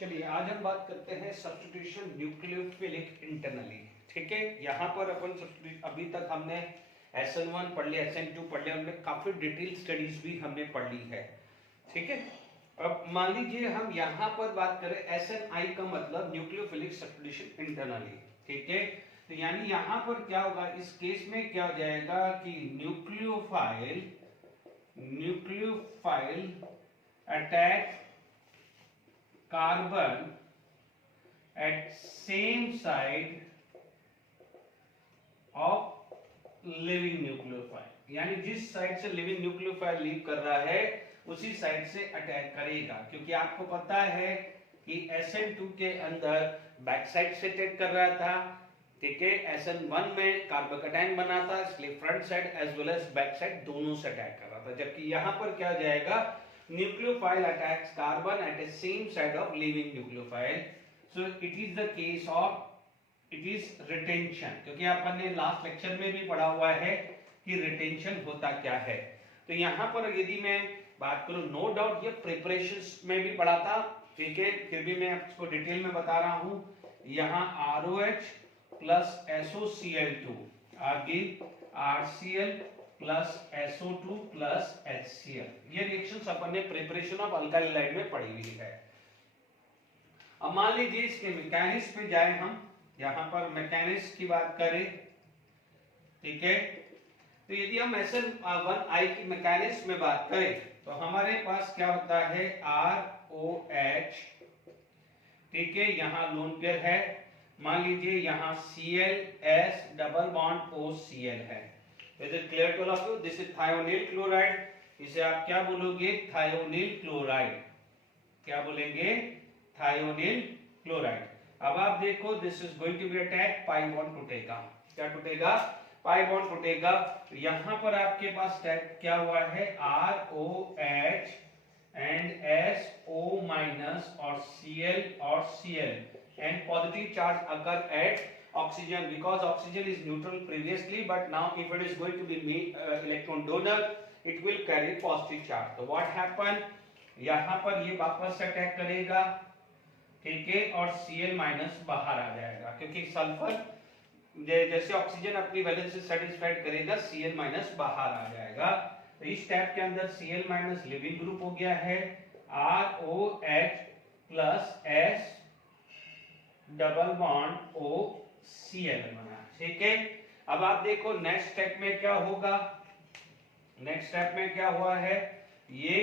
चलिए आज हम बात करते हैं सब्स्टिट्यूशन न्यूक्लियोफिलिक इंटरनली। ठीक है, यहाँ पर अपन अभी तक हमने SN1 पढ़ लिया, SN2 पढ़ लिया, उनमें काफी डिटेल स्टडीज भी हमने पढ़ ली है। ठीक है, अब मान लीजिए हम यहाँ पर बात करें SNI का मतलब न्यूक्लियोफिलिक सब्स्टिट्यूशन इंटरनली। ठीक है, तो यानी यहाँ पर क्या होगा, इस केस में क्या हो जाएगा कि nucleophile attack carbon at same side of living nucleophile, यानी जिस साइड से लिविंग न्यूक्लियोफाइल लीव कर रहा है उसी साइड से अटैक करेगा, क्योंकि आपको पता है कि SN2 के अंदर बैक साइड से अटैक कर रहा था। ठीक है, SN1 में कार्बोकैटायन बना था, इसलिए front side as well as back side दोनों से अटैक कर रहा था। जबकि यहाँ पर क्या जाएगा, nucleophile attacks carbon at the same side of living nucleophile, so it is the case of it is retention, क्योंकि आपने लास्ट लेक्चर में भी पढ़ा हुआ है कि रिटेंशन होता क्या है। तो यहाँ पर यदि मैं बात करूँ, नो डाउट ये प्रिपरेशंस में भी पढ़ा था, ठीक है, फिर भी मैं आपको डिटेल में बता रहा हूँ। यहाँ ROH प्लस SOCl2 आगे RCl plus SO2 plus HCl, ये रिएक्शंस अपन ने प्रिपरेशन ऑफ अल्काइल हैलाइड में पढ़ी हुई है। अब मान लीजिए इसके मैकेनिज्म पे जाए हम, यहाँ पर मैकेनिज्म की बात करें। ठीक है, तो यदि हम SN1I की मैकेनिज्म में बात करें तो हमारे पास क्या होता है, ROH, ठीक है, यहाँ लोन पेयर है, मान लीजिए यहाँ ClS डबल बॉन्ड OCl है। Is it clear to all of you? This is thionyl chloride, इसे आप क्या बोलोगे, thionyl chloride, क्या बोलेंगे, thionyl chloride। अब आप देखो, this is going to be attack, pi bond टूटेगा, क्या टूटेगा, pi bond टूटेगा। यहाँ पर आपके पास क्या हुआ है, ROH and SO minus और Cl और Cl and positive charge occur at oxygen, because oxygen is neutral previously, but now if it is going to be electron donor, it will carry positive charge. तो what happen, यहाँ पर ये वापस से attack करेगा, ठीक है, और Cl माइनस बाहर आ जाएगा, क्योंकि सल्फर जैसे ऑक्सीजन अपनी वैलेंस से सेटिस्फाइड करेगा, Cl माइनस बाहर आ जाएगा। तो इस स्टेप के अंदर Cl माइनस लिविंग ग्रुप हो गया है, ROH plus S double bond OCl बना। ठीक है, अब आप देखो नेक्स्ट स्टेप में क्या होगा, नेक्स्ट स्टेप में क्या हुआ है, ये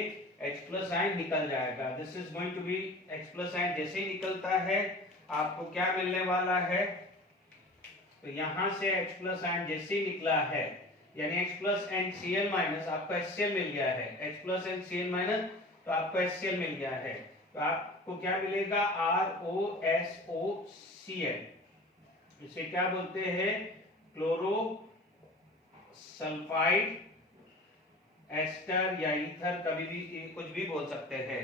H प्लस आयन निकल जाएगा, this is going to be H plus ion, जैसे ही निकलता है आपको क्या मिलने वाला है, तो यहां से H प्लस आयन जैसे ही निकला है, यानी H plus and Cl minus, आपको HCl मिल गया है, H plus and Cl minus, तो आपको HCl मिल गया है, तो आपको क्या मिलेगा, ROSOCl, इसे क्या बोलते हैं, क्लोरो सल्फाइड एस्टर या ईथर, कभी भी कुछ भी बोल सकते हैं।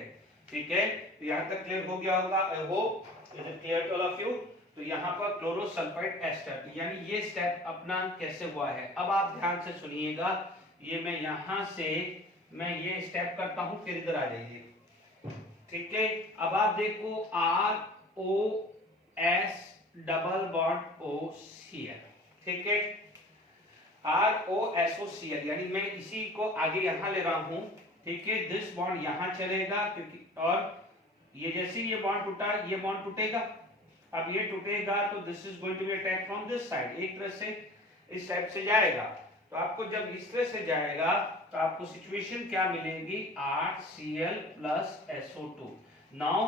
ठीक है, तो यहाँ तक क्लियर हो गया होगा, I hope is it clear to all of you. तो यहाँ पर क्लोरो सल्फाइड एस्टर, यानी ये स्टेप अपना कैसे हुआ है, अब आप ध्यान से सुनिएगा, ये मैं यहाँ से मैं ये स्टेप करता हूँ, फिर इधर आ जाइए। ठीक है, अब आप देखो ROS डबल बॉन्ड OCl, ठीक है, ROSOCl, यानी मैं इसी को आगे यहाँ ले रहा हूँ। ठीक है, दिस बॉन्ड यहाँ चलेगा, क्योंकि और ये जैसे ये बॉन्ड टूटा, ये बॉन्ड टूटेगा, अब ये टूटेगा तो this is going to be attack from this side, एक तरह से इस टाइप से जाएगा, तो आपको जब इस तरह से जाएगा तो आपको सिचुएशन क्या मिलेगी, RCl प्लस SO2। नाउ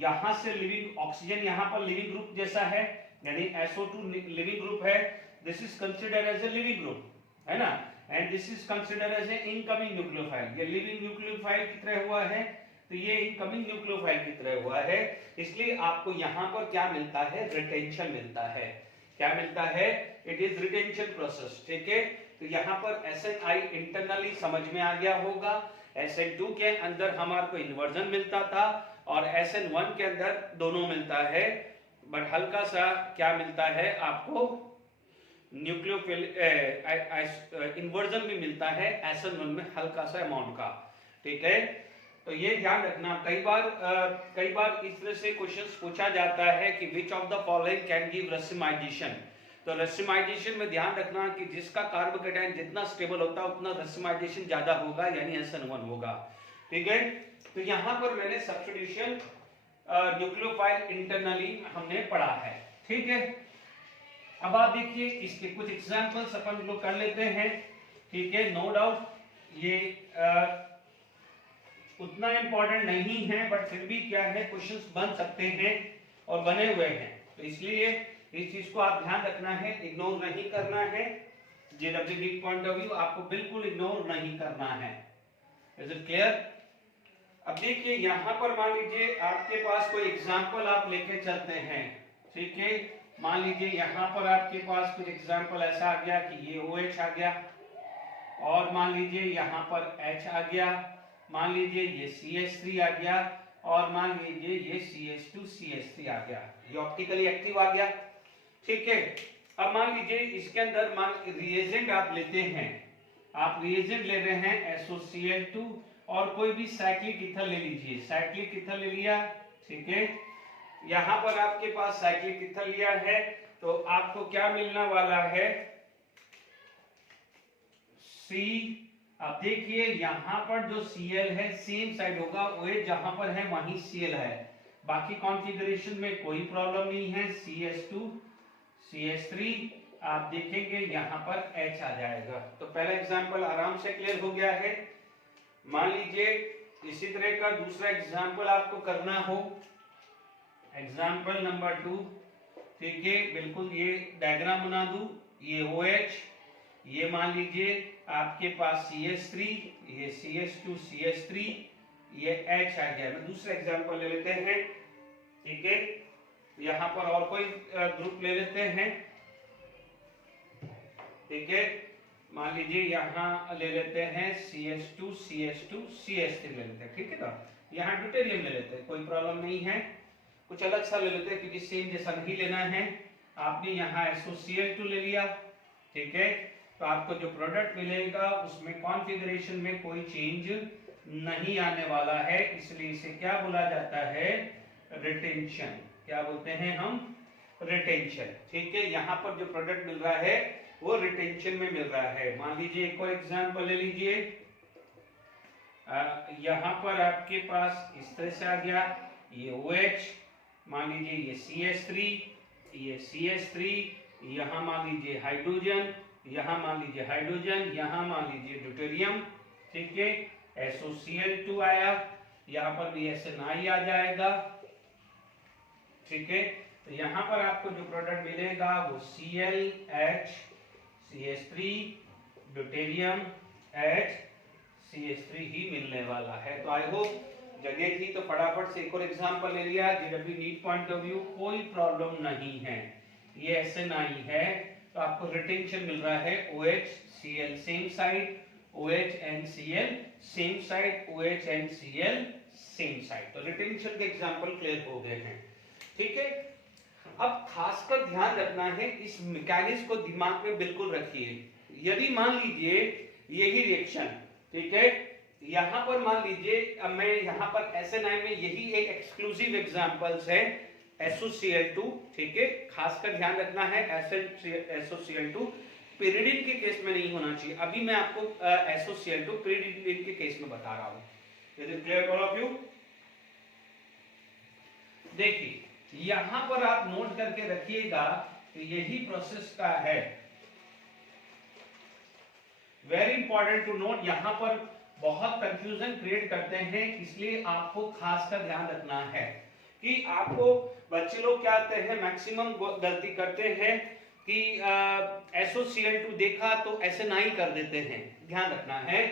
यहां से लिविंग ऑक्सीजन यहाँ पर लिविंग ग्रुप जैसा है, यानी SO2 लिविंग ग्रुप है, this is considered as a leaving group, है ना, and this is considered as a incoming nucleophile, ये लिविंग न्यूक्लियोफाइल की तरह हुआ है, तो ये इनकमिंग न्यूक्लियोफाइल की तरह हुआ है, इसलिए आपको यहाँ पर क्या मिलता है, रिटेंशन मिलता है, क्या मिलता है, इट इज रिटेंशन प्रोसेस। ठीक है, तो यहाँ पर SNI इंटरनली समझ में आ गया होगा, SN2 के अंदर हमारे को इन्वर्जन मिलता था और SN1 के अंदर दोनों मिलता है, बट हल्का सा क्या मिलता है आपको, न्यूक्लियोफिल इन्वर्जन भी मिलता है SN1 में हल्का सा अमाउंट का। ठीक है, तो ये ध्यान रखना, कई बार इस तरह से क्वेश्चंस पूछा जाता है कि विच of the following can give racemisation. तो रेसिमाइजेशन में ध्यान रखना कि जिसका कार्बोकेटाइन जितना स्टेबल होता है उतना रेसिमाइजेशन ज्यादा होगा, यानी SN1 होगा। ठीक है, तो यहाँ पर मैंने सब्स्टिट्यूशन न्यूक्लियोफाइल इंटरनली हमने पढ़ा है। ठीक है, अब आप देखिए इसके कुछ एग्जांपल्स अपन लोग कर लेते हैं। ठीक है, नो डाउट ये उतना इंपॉर्टेंट नहीं है, बट फिर भी क्या है, क्वेश्चंस बन सकते हैं और बने हुए हैं, तो इसलिए इस चीज को आप ध्यान रखना है, इग्नोर नहीं करना है। JEE पॉइंट ऑफ व्यू आपको बिल्कुल इग्नोर नहीं करना है। Is it clear? अब देखिए यहाँ पर मान लीजिए आपके पास कोई एग्जांपल आप लेके चलते हैं। ठीक है, मान लीजिए यहाँ पर आपके पास कुछ एग्जांपल ऐसा आ गया कि ये OH आ गया, और मान लीजिए यहाँ पर H आ गया, मान लीजिए ये CH3 आ गया, और मान लीजिए ये CH2 CH3 आ गया, ये ऑप्टिकली एक्टिव आ गया। ठीक है, अब मान लीजिए इसके अंदर रिएजेंट आप लेते हैं, आप रिएजेंट ले रहे हैं SOCl2 और कोई भी साइक्लिक ईथर ले लीजिए, साइक्लिक ईथर ले लिया। ठीक है, यहाँ पर आपके पास साइक्लिक ईथर लिया है, तो आपको क्या मिलने वाला है, C। अब देखिए यहाँ पर जो Cl है सेम साइड होगा, OH जहां पर है वहीं Cl है, बाकी कॉन्फ़िगरेशन में कोई प्रॉब्लम नहीं है। CH2 CH3 आप देखेंगे यहाँ पर H आ जाएगा। तो पहला एग्जांपल आराम से क्लियर हो गया है। मान लीजिए इसी तरह का दूसरा एग्जांपल आपको करना हो, एग्जांपल नंबर 2। ठीक है, बिल्कुल ये डायग्राम बना दूं, ये OH, ये मान लीजिए आपके पास CH3, ये CH2 CH3, ये H आ गया। मैं दूसरा एग्जांपल ले लेते हैं। ठीक है, यहाँ पर और कोई ग्रुप ले लेते हैं। ठीक है, मान लीजिए यहाँ ले लेते हैं CH2 CH2 CH3 ले लेते हैं। ठीक है ना, यहाँ ड्यूटेरियम ले लेते हैं, कोई प्रॉब्लम नहीं है। कुछ अलग सा ले लेते हैं क्योंकि सेम जैसा नहीं लेना है। आपने यहाँ SOCl2 ले लिया। ठीक है, तो आपको जो प्रोडक्ट मिलेगा उसमें कॉन्फ़िगरेशन में कोई चेंज नहीं आने वाला है, इसलिए इसे क्या बोला जाता है, रिटेंशन। क्या बोलते हैं हम, रिटेंशन। ठीक है, यहाँ पर जो प्रोडक्ट मिल रहा है वो रिटेंशन में मिल रहा है। मान लीजिए एक और एग्जांपल ले लीजिए, यहाँ पर आपके पास इस तरह से आ गया, ये OH, मान लीजिए ये CH3, ये CH3, यहाँ मान लीजिए हाइड्रोजन, यहाँ मान लीजिए हाइड्रोजन, यहाँ मान लीजिए ड्यूटेरियम। ठीक है, SOCl2 आया, यहाँ पर भी SNI आ जाएगा। ठीक है, तो यहाँ पर आपको जो प्रोडक्ट मिलेगा वो ClH CH3 deuterium H CH3 ही मिलने वाला है। तो आई होप जगह थी तो फटाफट से एक और एग्जांपल ले लिया। JEE NEET point of view कोई प्रॉब्लम नहीं है, ये SNI है, तो आपको रिटेंशन मिल रहा है OH Cl same side, OH and Cl same side, OH and Cl same side. तो रिटेंशन के एग्जांपल क्लियर हो गए हैं। ठीक है, अब खासकर ध्यान रखना है, इस मैकेनिज्म को दिमाग में बिल्कुल रखिए। यदि मान लीजिए यही रिएक्शन, ठीक है, यहाँ पर मान लीजिए, अब मैं यहाँ पर SNI में यही एक एक्सक्लूसिव एग्जांपल्स है SOCl2। ठीक है, खासकर ध्यान रखना है SOCl2 pyridine के केस में नहीं होना चाहिए। अभी मैं आपको SOCl2 pyridine के केस में बता रहा हूँ। Is it clear all of you? देखिए यहाँ पर आप नोट करके रखिएगा कि यही प्रोसेस का है, वेरी इंपॉर्टेंट टू नोट। यहाँ पर बहुत कंफ्यूजन क्रिएट करते हैं, इसलिए आपको खासकर ध्यान रखना है कि आपको बच्चे लोग क्या आते हैं, मैक्सिमम गलती करते हैं कि SOCl2 देखा तो SNI कर देते हैं। ध्यान रखना है,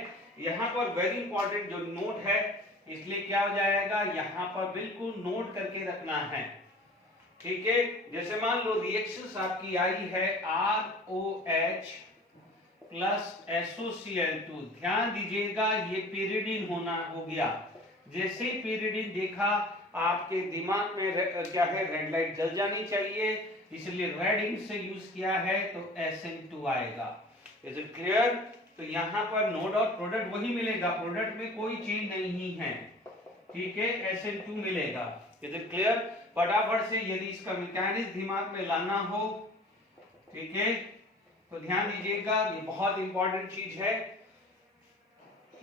यहाँ पर वेरी इंपॉर्टेंट जो नोट है, इसलिए क्या हो जाएगा, यहाँ पर बिल्कुल नोट करके रखना है। ठीक है, जैसे मान लो रिएक्शंस आपकी आई है ROH प्लस SOCl2, ध्यान दीजिएगा ये pyridine होना हो गया। जैसे pyridine देखा आपके दिमाग में क्या है, रेड लाइट जल जानी चाहिए, इसलिए रेड इंक से यूज किया है तो SN2 आएगा। Is it clear? तो यहाँ पर नो डाउट प्रोडक्ट वही मिलेगा, प्रोडक्ट में कोई चेंज नहीं है। ठीक है, SN2 मिलेगा। Is it clear? फटाफट से यदि इसका मैकेनिज्म दिमाग में लाना हो, ठीक है, तो ध्यान दीजिएगा, ये बहुत इंपॉर्टेंट चीज है।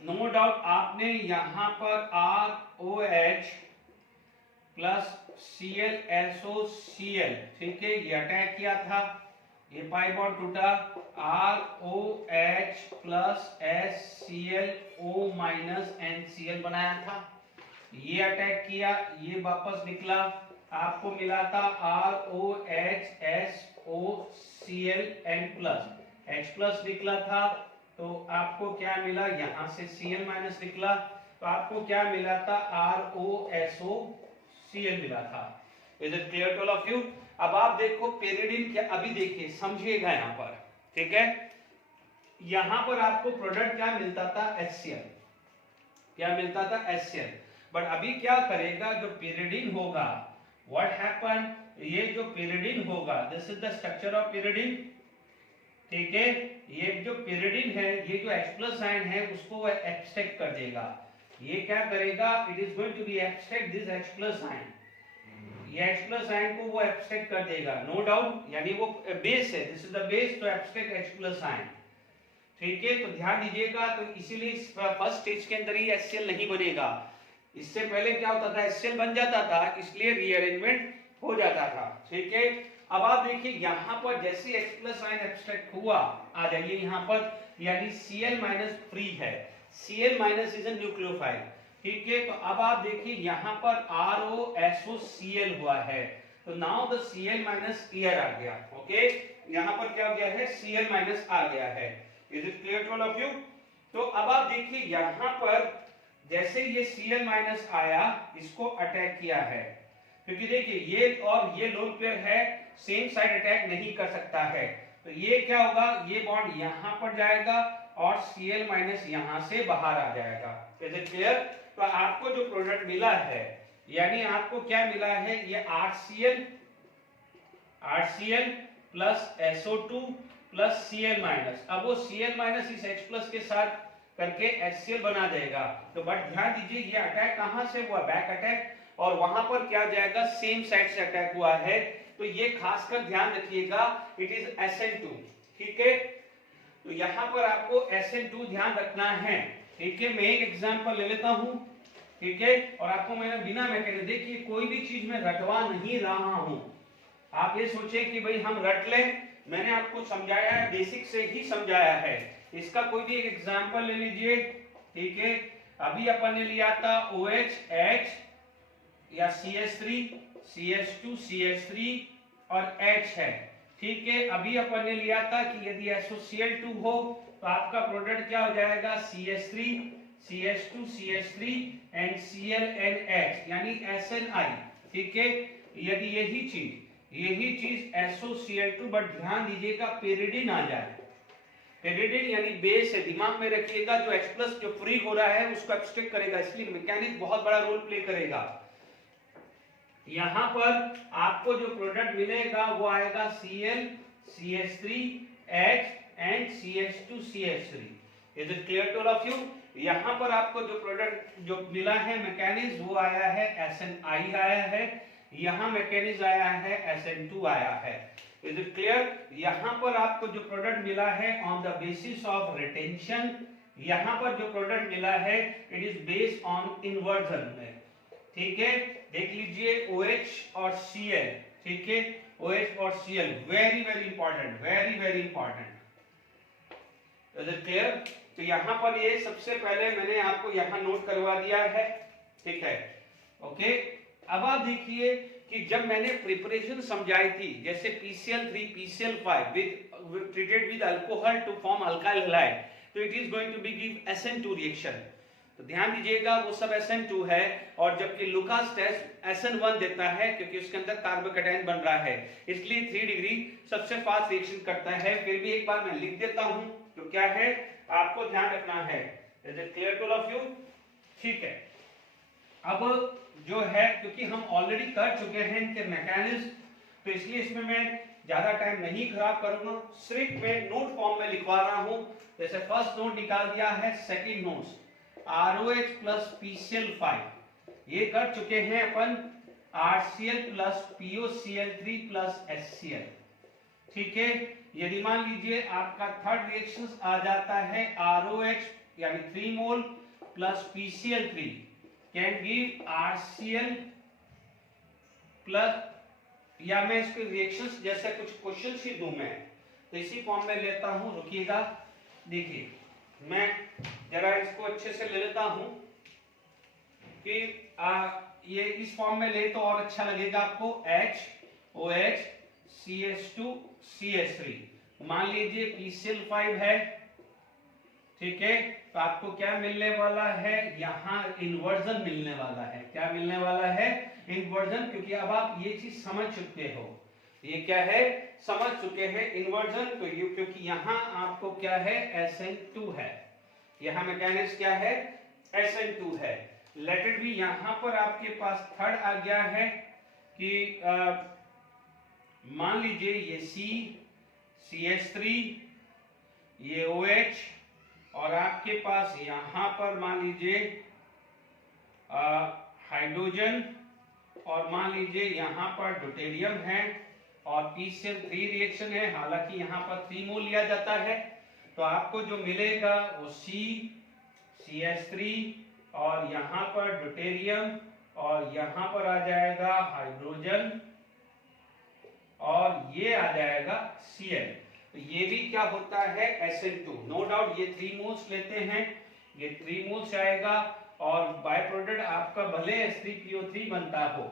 नो डाउट आपने यहां पर ROH प्लस ClSOCl, ठीक है, ये अटैक किया था, ये पाई बॉन्ड टूटा, ROH plus HClO minus NCl बनाया था, ये अटैक किया, ये वापस निकला, आपको मिला था ROHSOCl प्लस, H प्लस निकला था, तो आपको क्या मिला, यहां से Cl माइनस निकला, तो आपको क्या मिला था, ROSOCl मिला था। Is it clear to all of you? अब आप देखो पेरिडिन क्या, अभी देखिए समझिएगा यहां पर, ठीक है, यहां पर आपको प्रोडक्ट क्या मिलता था, HCl, क्या मिलता था, HCl। बट अभी क्या करेगा, जो पेरिडिन होगा, व्हाट हैपन, ये जो पेरिडिन होगा, this is the structure of pyridine, ठीक है, ये जो पेरिडिन है, ये जो H प्लस आयन है उसको वह एक्सट्रैक्ट कर देगा, ये क्या करेगा, it is going to be extract this H plus ion, ये H प्लस आयन को वो एक्सट्रैक्ट कर देगा, नो डाउट, यानी वो बेस है, this is the base to extract H plus ion, ठीक है, तो ध्यान दीजिएगा, तो इसीलिए फर्स्ट स्टेज के अंदर ही HCl नहीं बनेगा, इससे पहले क्या होता था, HCl बन जाता था, इसलिए रीअरेंजमेंट हो जाता था, ठीक है। अब आप देखिए यहां पर जैसे H प्लस आयन एक्सट्रैक्ट हुआ, आ जाइए यहां पर, यानी Cl माइनस फ्री है, Cl minus is a nucleophile, ठीक है, तो अब आप देखिए यहां पर ROSOCl हुआ है, तो now the Cl minus here आ गया, ओके, यहां पर क्या हो गया है, Cl माइनस आ गया है। Is it clear to all of you? तो अब आप देखिए यहां पर जैसे ये Cl माइनस आया, इसको अटैक किया है, क्योंकि देखिए ये और ये लोन पेयर है, सेम साइड अटैक नहीं कर सकता है, तो ये क्या होगा, ये बॉन्ड यहां पर जाएगा और Cl माइनस यहां से बाहर आ जाएगा। Is it clear? तो आपको जो प्रोडक्ट मिला है, यानी आपको क्या मिला है, ये RCl plus SO2 plus Cl minus, अब वो Cl माइनस इस H प्लस के साथ करके HCl बना देगा, तो बट ध्यान दीजिए ये अटैक कहां से हुआ, बैक अटैक, और वहां पर क्या जाएगा, सेम साइड से अटैक हुआ है, तो ये खासकर ध्यान रखिएगा, इट इज SN2, ठीक है, तो यहां पर आपको SN2 ध्यान रखना है, ठीक है। मैं एक एग्जांपल ले लेता हूं, ठीक है, और आपको मैंने बिना मैकेनिज्म, देखिए कोई भी चीज में रटवा नहीं रहा हूं, आप ये सोचे कि भाई हम रट लें, मैंने आपको समझाया है, बेसिक से ही समझाया है। इसका कोई भी एक एग्जांपल ले लीजिए, ठीक है, अभी अपन ने लिया था OH H या CH3 CH2 CH3 और H है, ठीक है, अभी अपन ने लिया था कि यदि SOCl2 हो तो आपका प्रोडक्ट क्या हो जाएगा, CH3 CH2 CH3 and ClNH यानी SNI, ठीक है, यदि यही चीज SOCl2, बट ध्यान दीजिएगा पेरिडिन आ जाए, पेरिडिन यानी बेस है, दिमाग में रखिएगा, जो H प्लस जो फ्री हो रहा है उसको एक्सट्रैक्ट करेगा, इसलिए मैकेनिज्म बहुत बड़ा रोल प्ले करेगा। यहां पर आपको जो प्रोडक्ट मिलेगा वो आएगा Cl CH3 H and CH2 CH3। Is it clear to all of you? यहां पर आपको जो प्रोडक्ट जो मिला है मैकेनिज्म वो आया है SNI आया है, यहां मैकेनिज्म आया है SN2 आया है। Is it clear? यहां पर आपको जो प्रोडक्ट मिला है on the basis of retention, यहां पर जो प्रोडक्ट मिला है it is based on inversion में, ठीक है, देख लीजिए OH और Cl, ठीक है, OH और Cl very very important, very very important. Is it clear? तो यहां पर ये सबसे पहले मैंने आपको यहां नोट करवा दिया है, ठीक है, ओके। अब आप देखिए कि जब मैंने प्रिपरेशन समझाई थी, जैसे PCl3 PCl5 with treated with alcohol to form alkyl halide, तो it is going to be give SN2 reaction, तो ध्यान दीजिएगा वो सब SN2 है, और जबकि लुकास टेस्ट SN1 देता है क्योंकि उसके अंदर कार्बोकैटायन बन रहा है, इसलिए 3 डिग्री सबसे फास्ट रिएक्शन करता है। फिर भी एक बार मैं लिख देता हूं, तो क्या है आपको ध्यान रखना है। Is it clear to all of you? ठीक है, अब जो है क्योंकि हम ऑलरेडी कर चुके हैं इनके मैकेनिज्म, तो इसलिए इसमें मैं ज्यादा टाइम नहीं खराब करूंगा, सिर्फ मैं नोट फॉर्म में लिखवा रहा हूं। जैसे फर्स्ट नोट निकाल दिया है, second notes ROH plus PCl5, ये कर चुके हैं अपन RCl plus POCl3 plus HCl, ठीक है। यदि मान लीजिए आपका थर्ड रिएक्शन आ जाता है ROH यानी 3 mole plus PCl3 can give RCl plus, या मैं इसके रिएक्शंस जैसे कुछ क्वेश्चन ही दूं मैं, तो इसी फॉर्म में लेता हूं। रुकिएगा, देखिए मैं जरा इसको अच्छे से ले लेता हूं कि ये इस फॉर्म में ले तो और अच्छा लगेगा आपको। HOH CH2 CH3, मान लीजिए PCl5 है, ठीक है। तो आपको क्या मिलने वाला है, यहाँ इन्वर्जन मिलने वाला है। क्या मिलने वाला है, इन्वर्जन, क्योंकि अब आप ये चीज समझ चुके हो, ये क्या है, समझ चुके हैं इन्वर्जन। तो ये क्योंकि यहाँ आपको क्या है, SN2 है, यहाँ मैकेनिक्स क्या है, SN2 है। लेट इट बी, यहाँ पर आपके पास थर्ड आ गया है कि मान लीजिए ये CH3, ये OH, और आपके पास यहां पर मान लीजिए हाइड्रोजन, और मान लीजिए यहां पर ड्यूटेरियम है, और PCl3 रिएक्शन है, हालांकि यहां पर 3 मोल लिया जाता है। तो आपको जो मिलेगा वो CH3, और यहां पर ड्यूटेरियम, और यहां पर आ जाएगा हाइड्रोजन, और ये आ जाएगा Cl। तो ये भी क्या होता है, SN2। नो डाउट ये 3 मोल्स लेते हैं, ये 3 मोल्स आएगा, और बाय प्रोडक्ट आपका भले H3PO3 बनता हो,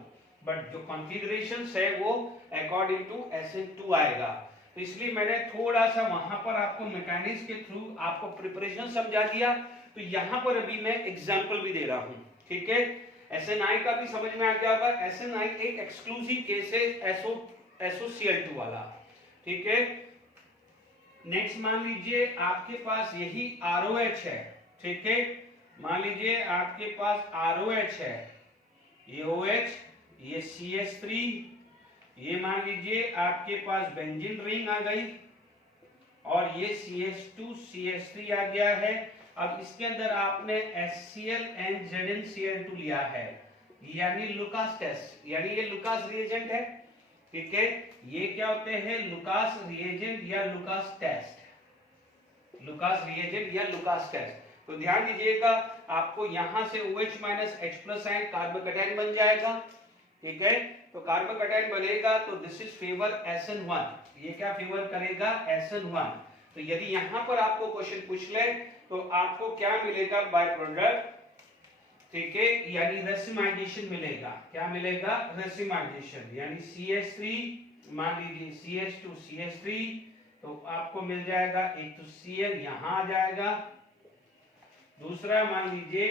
बट जो कॉन्फ़िगरेशन है वो अकॉर्डिंग टू SN2 आएगा। तो इसलिए मैंने थोड़ा सा वहां पर आपको मैकेनिक्स के थ्रू आपको प्रिपरेशन समझा दिया। तो यहाँ पर अभी मैं एग्जाम्पल भी दे रहा हूँ, ठीक है। SNI का भी समझ में आ गया होगा। SNI एक एक्सक्लूसिव केस है SOCl2 वाला, ठीक है। नेक्स्ट मान लीजिए आपके पास यही ROH है, ठीक है। मान लीजिए आपके पास ROH है, ये OH, ये CH3, ये मान लीजिए आपके पास बेंजीन रिंग आ गई, और ये CH2 CH3 आ गया है। अब इसके अंदर आपने HCl and ZnCl2 लिया है, यानी लुकास टेस्ट, यानी ये लुकास रिएजेंट है, ठीक है। ये क्या होते हैं, लुकास रिएजेंट या लुकास टेस्ट, लुकास रिएजेंट या लुकास टेस्ट। तो ध्यान दीजिएगा, आपको यहां से OH minus H+ ion carbocation बन जाएगा, ठीक है। तो कार्बोकैटायन बनेगा तो दिस इज फेवर SN1, ये क्या फेवर करेगा, SN1। तो यदि यहां पर आपको क्वेश्चन पूछ ले तो आपको क्या मिलेगा, बाय प्रोडक्ट, ठीक है, यानी रेसिमाइजेशन मिलेगा। क्या मिलेगा, रेसिमाइजेशन, यानी CH3, मान लीजिए CH2 CH3, तो आपको मिल जाएगा एक तो Cl यहां आ जाएगा, दूसरा मान लीजिए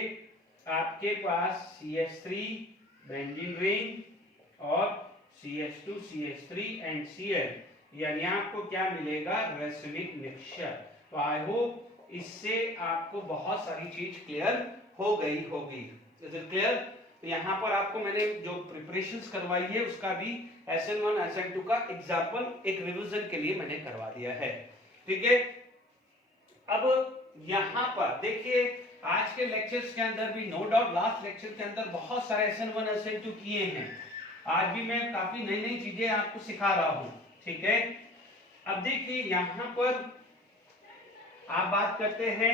आपके पास CH3 बेंजीन रिंग और CH2 CH3 एंड Cl, यानी आपको क्या मिलेगा, रेसिमिक मिक्सचर। तो आई होप इससे आपको बहुत सारी चीज क्लियर हो गई होगी। Is it clear? तो यहाँ पर आपको मैंने जो प्रिपरेशंस करवाई है उसका भी SN1 SN2 का एग्जांपल एक रिवीजन के लिए मैंने करवा दिया है, ठीक है। अब यहाँ पर देखिए आज के लेक्चर्स के अंदर भी नो डाउट लास्ट लेक्चर के अंदर बहुत सारे SN1 SN2 किए हैं। आज भी मैं काफी नई नई चीजें आपको सिखा रहा हूँ, ठीक है। अब देखिए यहाँ पर आप बात करते हैं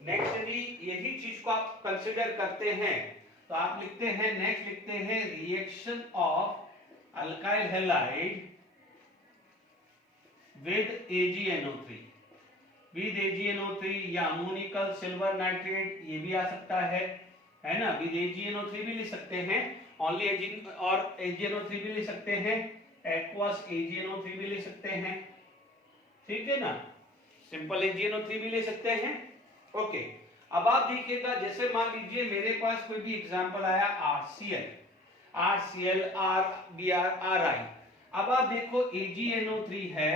नेक्स्ट, यदि यही चीज को आप कंसिडर करते हैं तो आप लिखते हैं नेक्स्ट, लिखते हैं reaction of alkyl halide with AgNO3, with AgNO3 या अमोनिकल सिल्वर नाइट्रेट, ये भी आ सकता है ना। विद AgNO3 भी लिख सकते हैं, ओनली और AgNO3 भी लिख सकते हैं, एक्वस AgNO3 भी लिख सकते हैं, ठीक है ना। सिंपल AgNO3 भी ले सकते हैं, ओके। अब आप देखिएगा, जैसे मान लीजिए मेरे पास कोई भी एग्जांपल आया RCl, RBr, Ri। अब आप देखो AgNO3 है,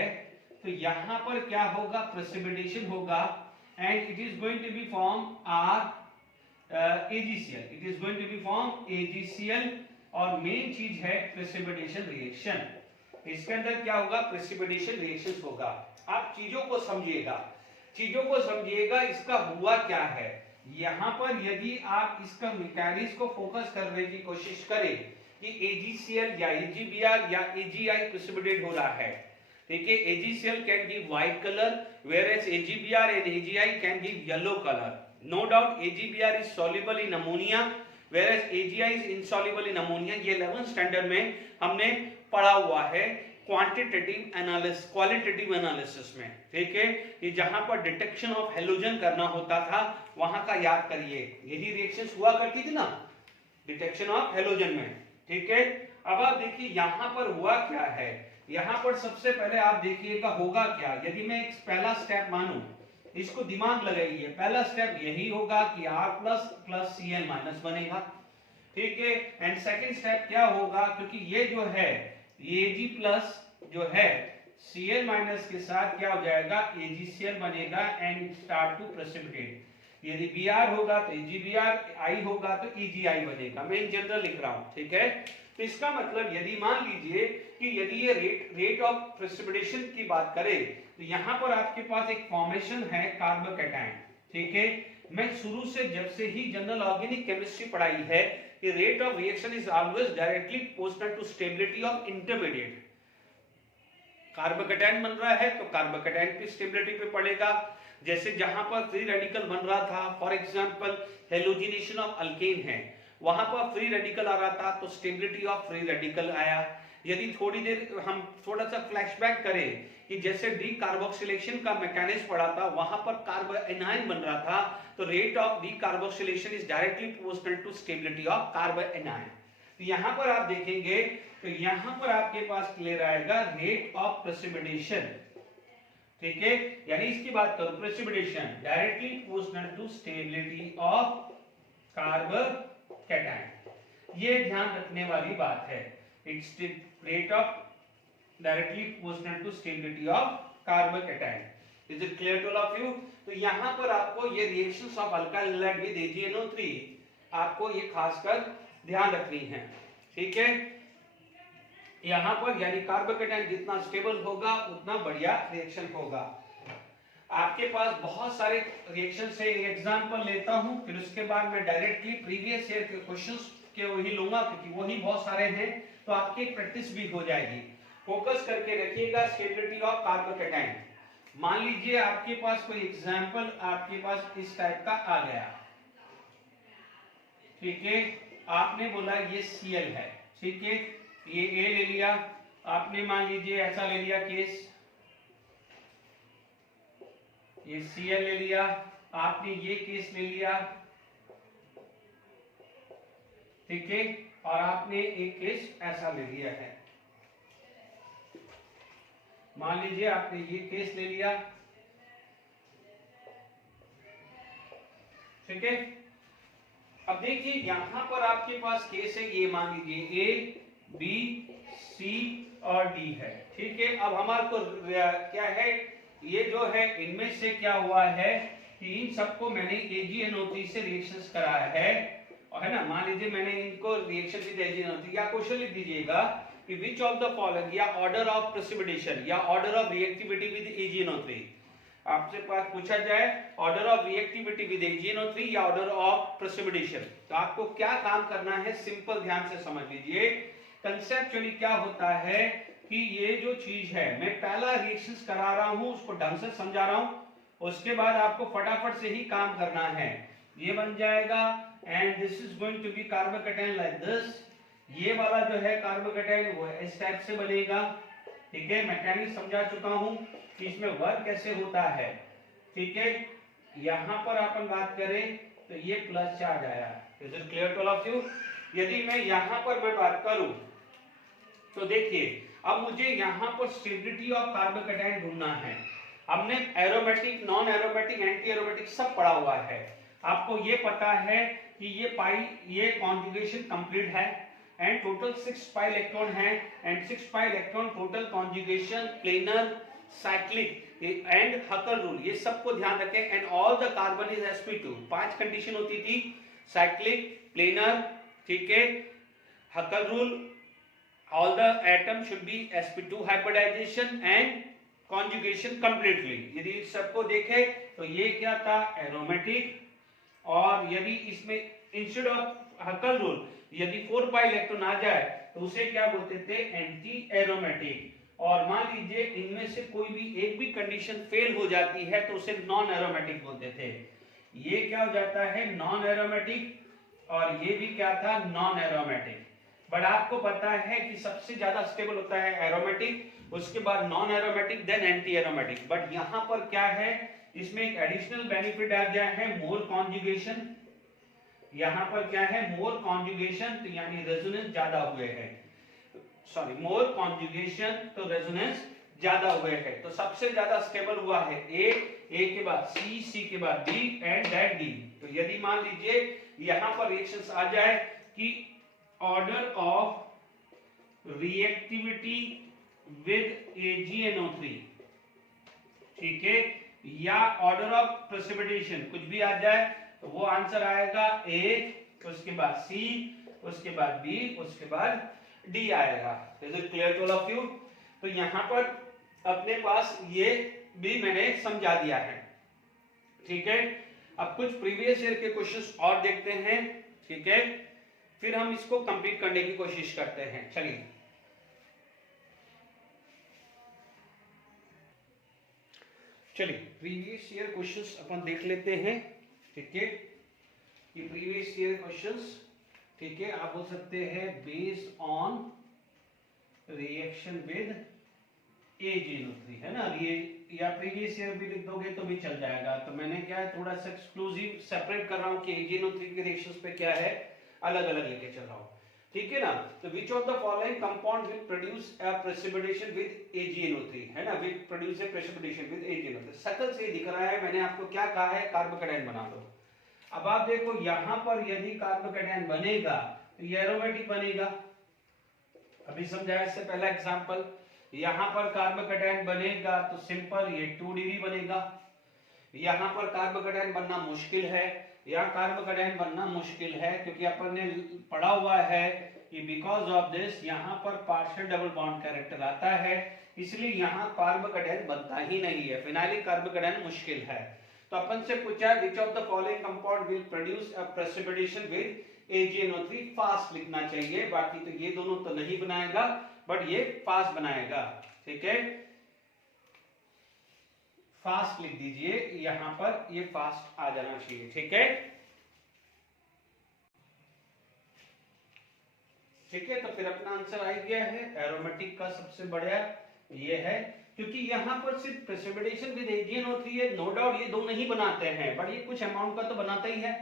तो यहां पर क्या होगा, प्रेसिपिटेशन होगा, and it is going to be form AgCl, it is going to be form AgCl, और मेन चीज है प्रेसिपिटेशन रिएक्शन। इसके अंदर क्या होगा, प्रेसिपिटेशन रिएक्शन होगा। आप चीजों को समझिएगा, चीजों को समझिएगा, इसका हुआ क्या है। यहाँ पर यदि आप इसका मैकेनिज्म को फोकस करने की कोशिश करें कि AgCl या AgBr या AgI प्रेसिपिटेट हो रहा है, ठीक है, AgCl can give white color whereas AgBr and AgI can give yellow color. No doubt AgBr is soluble in ammonia whereas AgI is insoluble in ammonia. ये 11th स्टैंडर्ड में हमने पढ़ा हुआ है क्वांटिटेटिव एनालिसिस क्वालिटेटिव एनालिसिस में, ठीक है, ये जहां पर डिटेक्शन ऑफ हेलोजन करना होता था वहां का याद करिए, यही रिएक्शंस हुआ करती थी ना डिटेक्शन ऑफ हेलोजन में, ठीक है। अब आप देखिए यहां पर हुआ क्या है, यहां पर सबसे पहले आप देखिएगा होगा क्या, यदि मैं एक पहला स्टेप मानूं, इसको दिमाग लगाइए, पहला स्टेप यही होगा कि R प्लस Cl माइनस बनेगा, ठीक है, एंड सेकंड स्टेप क्या होगा, क्योंकि ये जो है Ag प्लस जो है Cl माइनस के साथ क्या हो जाएगा AgCl बनेगा एंड स्टार्ट टू प्रेसिपिटेट, यदि Br होगा तो AgBr, I होगा तो AgI बनेगा, मैं इन जनरल लिख रहा हूं, ठीक है। तो इसका मतलब यदि मान लीजिए कि यदि ये रेट ऑफ प्रेसिपिटेशन की बात करें तो यहाँ पर आपके पास एक फॉर्मेशन है कार्बोकैटायन, ठीक है, मैं शुरू से जब से ही जनरल ऑर्गेनिक केमिस्ट्री पढ़ाई है कि rate of reaction is always directly proportional to stability of intermediate, carbocation बन रहा है तो कार्बोकैटायन की स्टेबिलिटी पे पड़ेगा, जैसे जहां पर फ्री रेडिकल बन रहा था, for example halogenation of alkane है, वहां पर फ्री रेडिकल आ रहा था तो स्टेबिलिटी ऑफ फ्री रेडिकल आया। यदि थोड़ी देर हम थोड़ा सा फ्लैशबैक करें कि जैसे डीकार्बोक्सिलेशन का मैकेनिज्म पढ़ा था, वहां पर कार्बो एनायन बन रहा था तो rate of decarboxylation is directly proportional to stability of carbanion. तो यहां पर आप देखेंगे तो यहां पर आपके पास क्लियर आएगा रेट ऑफ प्रेसिपिटेशन, ठीक है, यानी इसकी बात करूं precipitation directly proportional to stability of carbocation, ये ध्यान रखने वाली बात है, it's rate of directly proportional to stability of carbocation. Is it clear to all of you? तो यहां पर आपको ये reactions of alkyl halide with AgNO3 आपको ये खासकर ध्यान रखनी है, ठीक है। यहां पर यानी कार्बोकैटायन जितना स्टेबल होगा उतना बढ़िया रिएक्शन होगा। आपके पास बहुत सारे रिएक्शन से एग्जांपल लेता हूं, फिर उसके बाद मैं डायरेक्टली प्रीवियस ईयर के क्वेश्चंस के वही लूंगा क्योंकि वही बहुत सारे हैं, तो आपकी प्रैक्टिस भी हो जाएगी। फोकस करके रखिएगा स्टेबिलिटी ऑफ कार्बोकैटायन। मान लीजिए आपके पास कोई एग्जांपल आपके पास इस टाइप का आ गया, ठीक है, आपने बोला ये Cl है, ठीक है, ये A ले लिया, आपने मान लीजिए ऐसा ले लिया केस, ये Cl ले लिया, आपने ये केस ले लिया, ठीक है, और आपने एक केस ऐसा ले लिया है, मान लीजिए आपने ये केस ले लिया, ठीक है। अब देखिए यहां पर आपके पास केस है, ये मान लीजिए A, B, C और D है, ठीक है। अब हमारे को क्या है, ये जो है इनमें से क्या हुआ है कि इन सबको मैंने AgNO3 से रिएक्शंस कराया है, और है ना, मान लीजिए मैंने इनको रिएक्शन विद AgNO3 या क्वेश्चन लिख दीजिएगा कि विच ऑफ द फॉलोइंग या ऑर्डर ऑफ प्रेसिपिटेशन या order of reactivity with AgNO3, आपसे पास पूछा जाए order of reactivity with AgNO3 या ऑर्डर ऑफ प्रेसिपिटेशन, तो आपको क्या काम करना है, सिंपल ध्यान से समझ लीजिए। कंसेप्चुअली क्या होता है कि ये जो चीज है मैं पहला रिएक्शंस करा रहा हूं, उसको ढंग से समझा रहा हूं, उसके बाद आपको फटाफट से ही काम करना है। ये बन जाएगा and this is going to be carbocation like this, ये वाला जो है कार्बोकैटायन वो इस टाइप से बनेगा, ठीक है, मैकेनिज्म समझा चुका हूं कि इसमें वर्क कैसे होता है, ठीक है। यहां पर अपन बात करें तो ये प्लस चार्ज आया, is it clear to all of you? यदि मैं यहां पर मैं बात करूं तो देखिए अब मुझे यहां पर स्टेबिलिटी ऑफ कार्बोकैटायन ढूंढना है। हमने aromatic, non aromatic, anti aromatic सब पढ़ा हुआ है, आपको ये पता है कि ये पाई, ये कॉन्जुगेशन कंप्लीट है एंड टोटल 6 पाई इलेक्ट्रॉन है and 6 pi electron total conjugation, planar, cyclic and हकल rule, ये सबको ध्यान रखें। And all the carbon is sp2, 5 condition होती थी, साइक्लिक, प्लेनर, ठीक है, हकल rule, all the atom should be sp2 hybridization and conjugation completely। यदि सबको देखें तो ये क्या था, एरोमेटिक, और यदि इसमें इंस्टेड ऑफ हकल रूल यदि 4 पाई इलेक्ट्रॉन आ जाए तो उसे क्या बोलते थे, एंटी एरोमेटिक। और मान लीजिए इनमें से कोई भी एक भी कंडीशन फेल हो जाती है तो उसे नॉन एरोमेटिक बोलते थे। ये क्या हो जाता है, नॉन एरोमेटिक, और ये भी क्या था, नॉन एरोमेटिक। बट आपको पता है कि सबसे ज्यादा स्टेबल होता है एरोमेटिक, उसके बाद non aromatic, then anti aromatic. But यहां पर क्या है, इसमें एक एडिशनल बेनिफिट आ गया है, मोर कॉन्जुगेशन। यहां पर क्या है, मोर कॉन्जुगेशन, तो यानी रेजोनेंस ज्यादा हुए हैं, सॉरी मोर कॉन्जुगेशन, तो रेजोनेंस ज्यादा हुए हैं। तो सबसे ज्यादा स्टेबल हुआ है ए के बाद सी, सी के बाद डी एंड देन डी। तो यदि मान लीजिए यहां पर रिएक्शंस आ जाए कि order of reactivity with AgNO3, ठीक है, या ऑर्डर ऑफ प्रेसिपिटेशन कुछ भी आ जाए तो वो आंसर आएगा ए, उसके बाद सी, उसके बाद बी, उसके बाद डी आएगा। Is it clear to all of you? तो यहां पर अपने पास ये भी मैंने समझा दिया है, ठीक है। अब कुछ प्रीवियस ईयर के क्वेश्चंस और देखते हैं, ठीक है, फिर हम इसको कंप्लीट करने की कोशिश करते हैं। चलिए प्रीवियस ईयर क्वेश्चंस अपन देख लेते हैं, ठीक है। ये प्रीवियस ईयर क्वेश्चंस, ठीक है, आप बोल सकते हैं based on reaction with AgNO3, है ना, ये या प्रीवियस ईयर भी लिख दोगे तो भी चल जाएगा। तो मैंने क्या है, थोड़ा सा एक्सक्लूसिव सेपरेट कर रहा हूं कि AgNO3 के रिएक्शंस पे क्या है, अलग अलग लेके चल रहा हूं, ठीक है ना। तो विच of the following compound will produce a precipitation with AgNO3, है ना, will produce a precipitation with AgNO3। शक्ल से दिख रहा है, मैंने आपको क्या कहा है, कार्बोकैटायन बना दो। अब आप देखो यहां पर यदि कार्बोकैटायन बनेगा तो ये एरोमेटिक बनेगा, अभी समझाया इससे पहला एग्जांपल। यहां पर कार्बोकैटायन बनेगा तो सिंपल ये 2 डिग्री बनेगा। यहां पर कार्बोकैटायन बनना मुश्किल है, या कार्बोकैटायन बनना मुश्किल है क्योंकि अपन ने पढ़ा हुआ है कि बिकॉज ऑफ दिस यहां पर पार्शियल डबल बॉन्ड कैरेक्टर आता है, इसलिए यहां कार्बोकैटायन बनता ही नहीं है, फिनाइलिक कार्बोकैटायन मुश्किल है। तो अपन से पूछा विच of the following compound will produce a precipitation with AgNO3, fast लिखना चाहिए, बाकी तो ये दोनों तो नहीं बनाएगा बट ये फास्ट बनाएगा, ठीक है। फास्ट लिख दीजिए, यहां पर ये फास्ट आ जाना चाहिए, ठीक है, ठीक है। तो फिर अपना आंसर आ गया है, एरोमेटिक का सबसे बड़ा ये है, क्योंकि यहां पर सिर्फ प्रेसिपिटेशन विद AgNO3 है, नो डाउट ये दो नहीं बनाते हैं बट ये कुछ अमाउंट का तो बनाता ही है,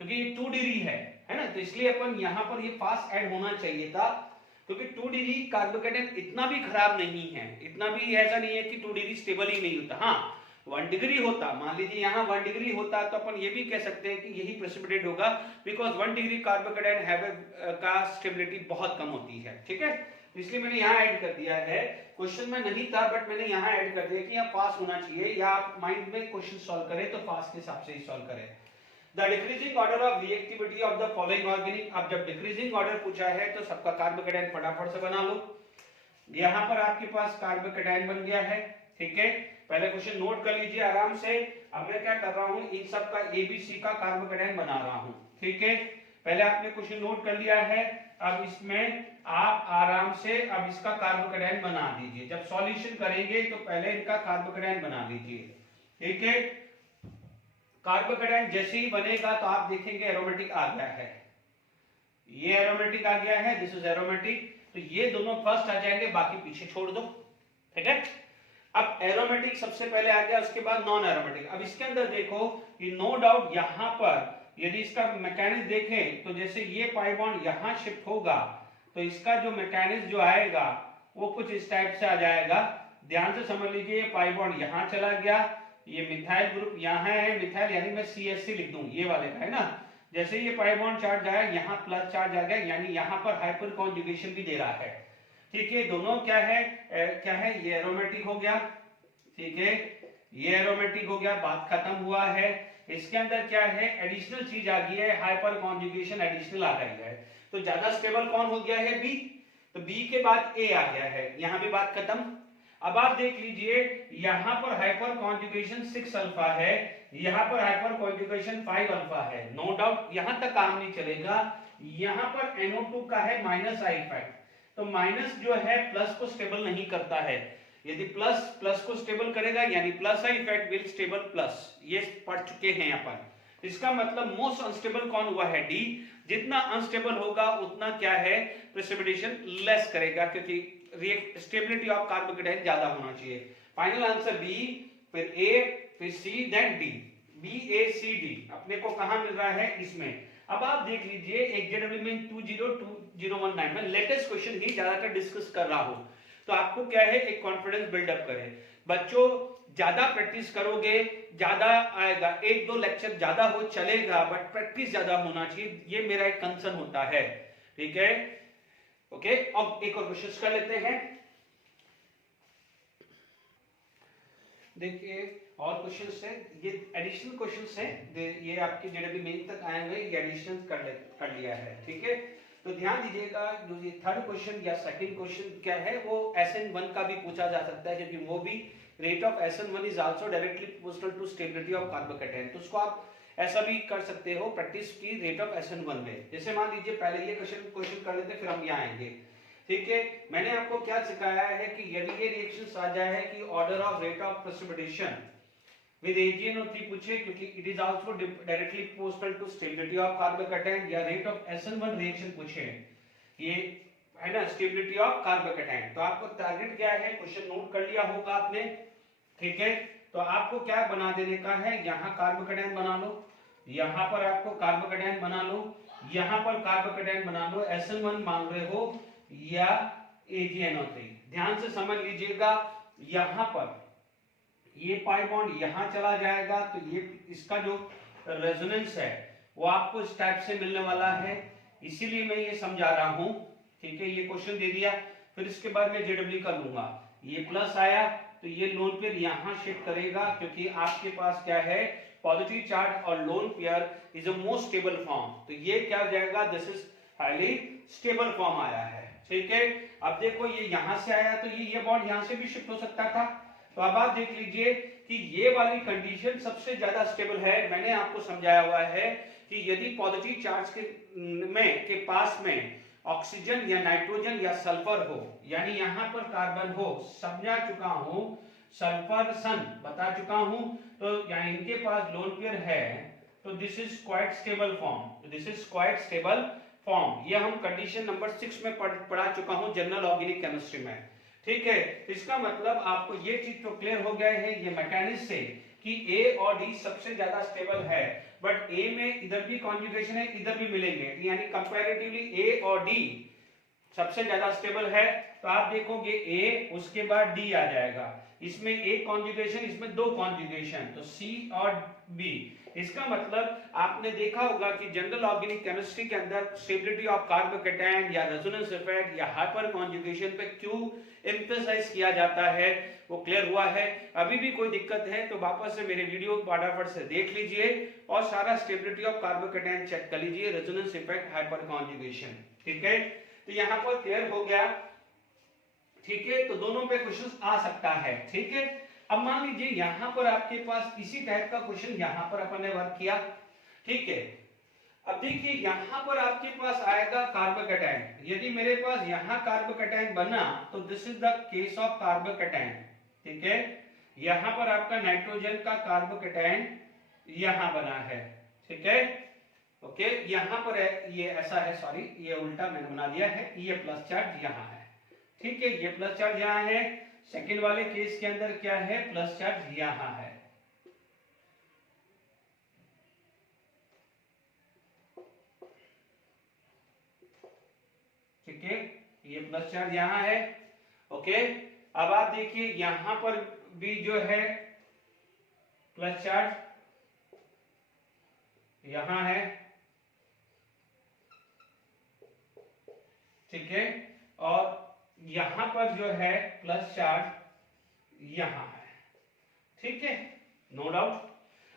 क्योंकि ये 2 डिग्री है ना, तो इसलिए अपन यहां पर ये फास्ट ऐड होना चाहिए था, क्योंकि 2 डिग्री कार्बोकैटायन इतना भी खराब नहीं है, इतना भी ऐसा नहीं है कि 2 डिग्री स्टेबल ही नहीं होता। हाँ 1 डिग्री होता, मान लीजिए यहाँ 1 डिग्री होता तो अपन ये भी कह सकते हैं कि यही प्रेसिपिटेट होगा, बिकॉज 1 डिग्री कार्बोकैटायन का स्टेबिलिटी बहुत कम होती है, ठीक है। इसलिए मैंने यहाँ ऐड कर दिया है, क्वेश्चन में नहीं था बट मैंने यहाँ ऐड कर दिया कि यहाँ फास्ट होना चाहिए, या आप माइंड में क्वेश्चन सॉल्व करें तो फास्ट के हिसाब से ही सॉल्व करें। The decreasing order of reactivity of the following organic, अब जब डिक्रीजिंग ऑर्डर पूछा है तो सबका कार्बोकैटायन फटाफट से बना लो। यहां पर आपके पास कार्बोकैटायन बन गया है, ठीक है, पहले क्वेश्चन नोट कर लीजिए आराम से। अब मैं क्या कर रहा हूं, इन सब का ABC का कार्बोकैटायन बना रहा हूं, ठीक है। पहले आपने क्वेश्चन नोट कर लिया है, अब इसमें आप आराम से अब इसका कार्बोकैटायन बना दीजिए। जब सॉल्यूशन करेंगे तो पहले इनका कार्बोकैटायन बना दीजिए, ठीक है। कार्बोकैटायन जैसे ही बनेगा तो आप देखेंगे एरोमेटिक आ गया है, ये एरोमेटिक आ गया है, दिस इज एरोमेटिक, तो ये दोनों फर्स्ट आ जाएंगे, बाकी पीछे छोड़ दो, ठीक है। अब एरोमेटिक सबसे पहले आ गया, उसके बाद नॉन एरोमेटिक। अब इसके अंदर देखो कि नो डाउट यहां पर यदि इसका मैकेनिज्म देखें तो जैसे ये पाई बॉन्ड यहां शिफ्ट होगा तो इसका जो मैकेनिज्म जो आएगा वो कुछ इस टाइप से आ जाएगा। ध्यान से समझ लीजिए, ये पाई बॉन्ड यहां चला गया, ये मिथाइल ग्रुप यहाँ है, मिथाइल यानी मैं CH3 लिख दूं, ये वाले का है ना। जैसे ये पाई बॉन्ड चार्ज आया, यहाँ प्लस चार्ज आ गया, यानी यहाँ पर हाइपर कॉन्जुगेशन भी दे रहा है, ठीक है। दोनों क्या है, ये एरोमेटिक हो गया, ठीक है, ये एरोमेटिक हो गया, बात खत्म हुआ है। इसके अंदर क्या है, एडिशनल चीज आ गई है, हाइपर कॉन्जुगेशन एडिशनल आ गई है, तो ज्यादा स्टेबल कौन हो गया है, B, तो B के बाद A आ गया है, यहाँ भी बात खत्म। अब आप देख लीजिए यहां पर हाइपर कॉन्जुगेशन 6 अल्फा है, यहाँ पर हाइपर कॉन्जुगेशन 5 अल्फा है, नो डाउट यहाँ तक काम नहीं चलेगा। यहाँ पर NO2 का है माइनस आई इफेक्ट, तो माइनस जो है प्लस को स्टेबल नहीं करता है, यदि प्लस प्लस को स्टेबल करेगा यानी plus I effect will stable plus, ये पढ़ चुके हैं अपन। इसका मतलब मोस्ट अनस्टेबल कौन हुआ है, डी। जितना अनस्टेबल होगा उतना क्या है, प्रेसिपिटेशन लेस करेगा, क्योंकि स्टेबिलिटी ऑफ कार्बोकेटाइन ज्यादा होना चाहिए। फाइनल आंसर बी, फिर ए, फिर सी, देन डी। बी ए सी डी अपने को कहां मिल रहा है, इसमें। अब आप देख लीजिए एक जेडब्ल्यू में 202019 में लेटेस्ट क्वेश्चन ही ज्यादातर डिस्कस कर रहा हूं, तो आपको क्या है एक कॉन्फिडेंस बिल्डअप करें। बच्चों ज्यादा प्रैक्टिस करोगे ज्यादा आएगा, एक दो लेक्चर ज्यादा हो चलेगा बट प्रैक्टिस ज्यादा होना चाहिए, ये मेरा एक कंसर्न होता है, ठीक है। ओके, अब एक और क्वेश्चन कर लेते हैं। देखिए और क्वेश्चंस है, ये एडिशनल क्वेश्चंस है, ये आपके जेडब्ल्यू मेन तक आए हुए ये एडिशन कर लिया है, ठीक है। तो ध्यान दीजिएगा जो ये थर्ड क्वेश्चन या सेकंड क्वेश्चन क्या है, वो SN1 का भी पूछा जा सकता है, क्योंकि वो भी rate of SN1 is also directly proportional to stability of carbocation, तो उसको आप ऐसा भी कर सकते हो प्रैक्टिस की रेट ऑफ SN1 में। जैसे मान लीजिए पहले ये क्वेश्चन कर लेते, फिर हम यहाँ आएंगे, ठीक है। मैंने आपको क्या सिखाया है कि यदि ये रिएक्शन आ जाए कि order of rate of precipitation with AgNO3 पूछे, क्योंकि it is also directly proportional to stability of carbocation, या रेट ऑफ SN1 रिएक्शन पूछे, ये है ना स्टेबिलिटी ऑफ कार्बोकेटाइन, तो आपको टारगेट क्या है, क्वेश्चन नोट कर लिया होगा आपने, ठीक है। तो आपको क्या बना देने का है, यहाँ कार्बोकेटाइन बना लो, यहाँ पर आपको कार्बोकेटाइन बना लो, यहाँ पर कार्बोकेटाइन बना लो, SN1 मांग रहे हो या AgNO3। ध्यान से समझ लीजिएगा, यहाँ पर ये पाई बॉन्ड यहाँ चला जाएगा, तो ये इसका जो रेजोनेंस है वो आपको इस टाइप से मिलने वाला है, इसीलिए मैं ये समझा रहा हूं, ठीक है। ये क्वेश्चन दे दिया, फिर इसके बाद मैं जेडब्ल्यू कर लूंगा, ये प्लस आया तो ये लोन पेयर यहाँ शिफ्ट करेगा, क्योंकि आपके पास क्या है पॉजिटिव चार्ज और lone pair is a most stable form, तो ये क्या हो जाएगा, this is highly stable form आया है, ठीक है। अब देखो ये यहां से आया तो ये बॉन्ड यहां से भी शिफ्ट हो सकता था, तो अब आप देख लीजिए कि ये वाली कंडीशन सबसे ज्यादा स्टेबल है। मैंने आपको समझाया हुआ है कि यदि पॉजिटिव चार्ज के पास में ऑक्सीजन या नाइट्रोजन या सल्फर हो, यानी यहां पर कार्बन हो, समझा चुका हूं, सल्फर सन बता चुका हूं, तो यानी इनके पास लोन पेयर है, तो this is quite stable form, this is quite stable form. ये हम कंडीशन नंबर 6 में पढ़ा चुका हूं जनरल ऑर्गेनिक केमिस्ट्री में, ठीक है। इसका मतलब आपको ये चीज तो क्लियर हो गया है ये मैकेनिज्म से कि A और D सबसे ज्यादा स्टेबल है, बट A में इधर भी कॉन्जुगेशन है इधर भी मिलेंगे, यानी कंपैरेटिवली A और D सबसे ज्यादा स्टेबल है। तो आप देखोगे A उसके बाद D आ जाएगा, इसमें एक कॉन्जुगेशन इसमें दो कॉन्जुगेशन, तो C और B। इसका मतलब आपने देखा होगा कि जनरल ऑर्गेनिक केमिस्ट्री के अंदर स्टेबिलिटी ऑफ कार्बोकेटाइन या रेजोनेंस इफेक्ट या हाइपर कॉन्जुगेशन पे क्यों एम्फसाइज किया जाता है वो क्लियर हुआ है। अभी भी कोई दिक्कत है तो वापस से मेरे वीडियो फटाफट से देख लीजिए और सारा स्टेबिलिटी ऑफ कार्बोकेटाइन चेक कर लीजिए, रेजोनेंस इफेक्ट, हाइपर कॉन्जुगेशन, ठीक है। तो यहाँ पर क्लियर हो गया, ठीक है। तो दोनों पे क्वेश्चन आ सकता है, ठीक है। अब मान लीजिए यहां पर आपके पास इसी टाइप का क्वेश्चन यहां पर अपन ने वर्क किया, ठीक है। अब देखिए यहां पर आपके पास आएगा कार्बोकेटाइन, यदि मेरे पास यहां कार्बोकेटाइन बना तो this is the case of carbocation, ठीक है। यहां पर आपका नाइट्रोजन का कार्बोकेटाइन यहां बना है, ठीक है, ओके। यहां पर ये ऐसा है, सॉरी ये उल्टा मैंने बना दिया है, ये प्लस चार्ज यहां है, ठीक है, ये प्लस चार्ज यहां है। सेकेंड वाले केस के अंदर क्या है, प्लस चार्ज यहां है, ठीक है, ये प्लस चार्ज यहां है, ओके। अब आप देखिए यहां पर भी जो है प्लस चार्ज यहां है, ठीक है, और यहां पर जो है प्लस चार्ज यहां है, ठीक है, नो डाउट।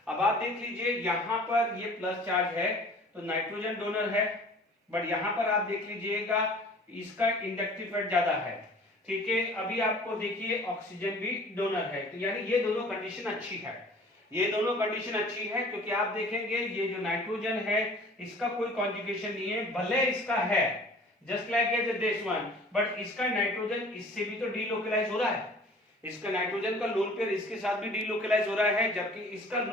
अब आप देख लीजिए यहां पर ये प्लस चार्ज है तो नाइट्रोजन डोनर है, बट यहां पर आप देख लीजिएगा इसका इंडक्टिव इफेक्ट ज्यादा है, ठीक है। अभी आपको देखिए ऑक्सीजन भी डोनर है, तो यानी ये दोनों कंडीशन अच्छी है। ये दोनों कंडीशन अच्छी है, क्योंकि आप देखेंगे ये जो नाइट्रोजन है इसका कोई कॉन्जुगेशन नहीं है, भले इसका है just like this one, but इसका नाइट्रोजन इससे भी तो डीलोकलाइज हो रहा है, इसका नाइट्रोजन का लोन पेयर इसके साथ भी डीलोकलाइज हो रहा है, जबकि इसका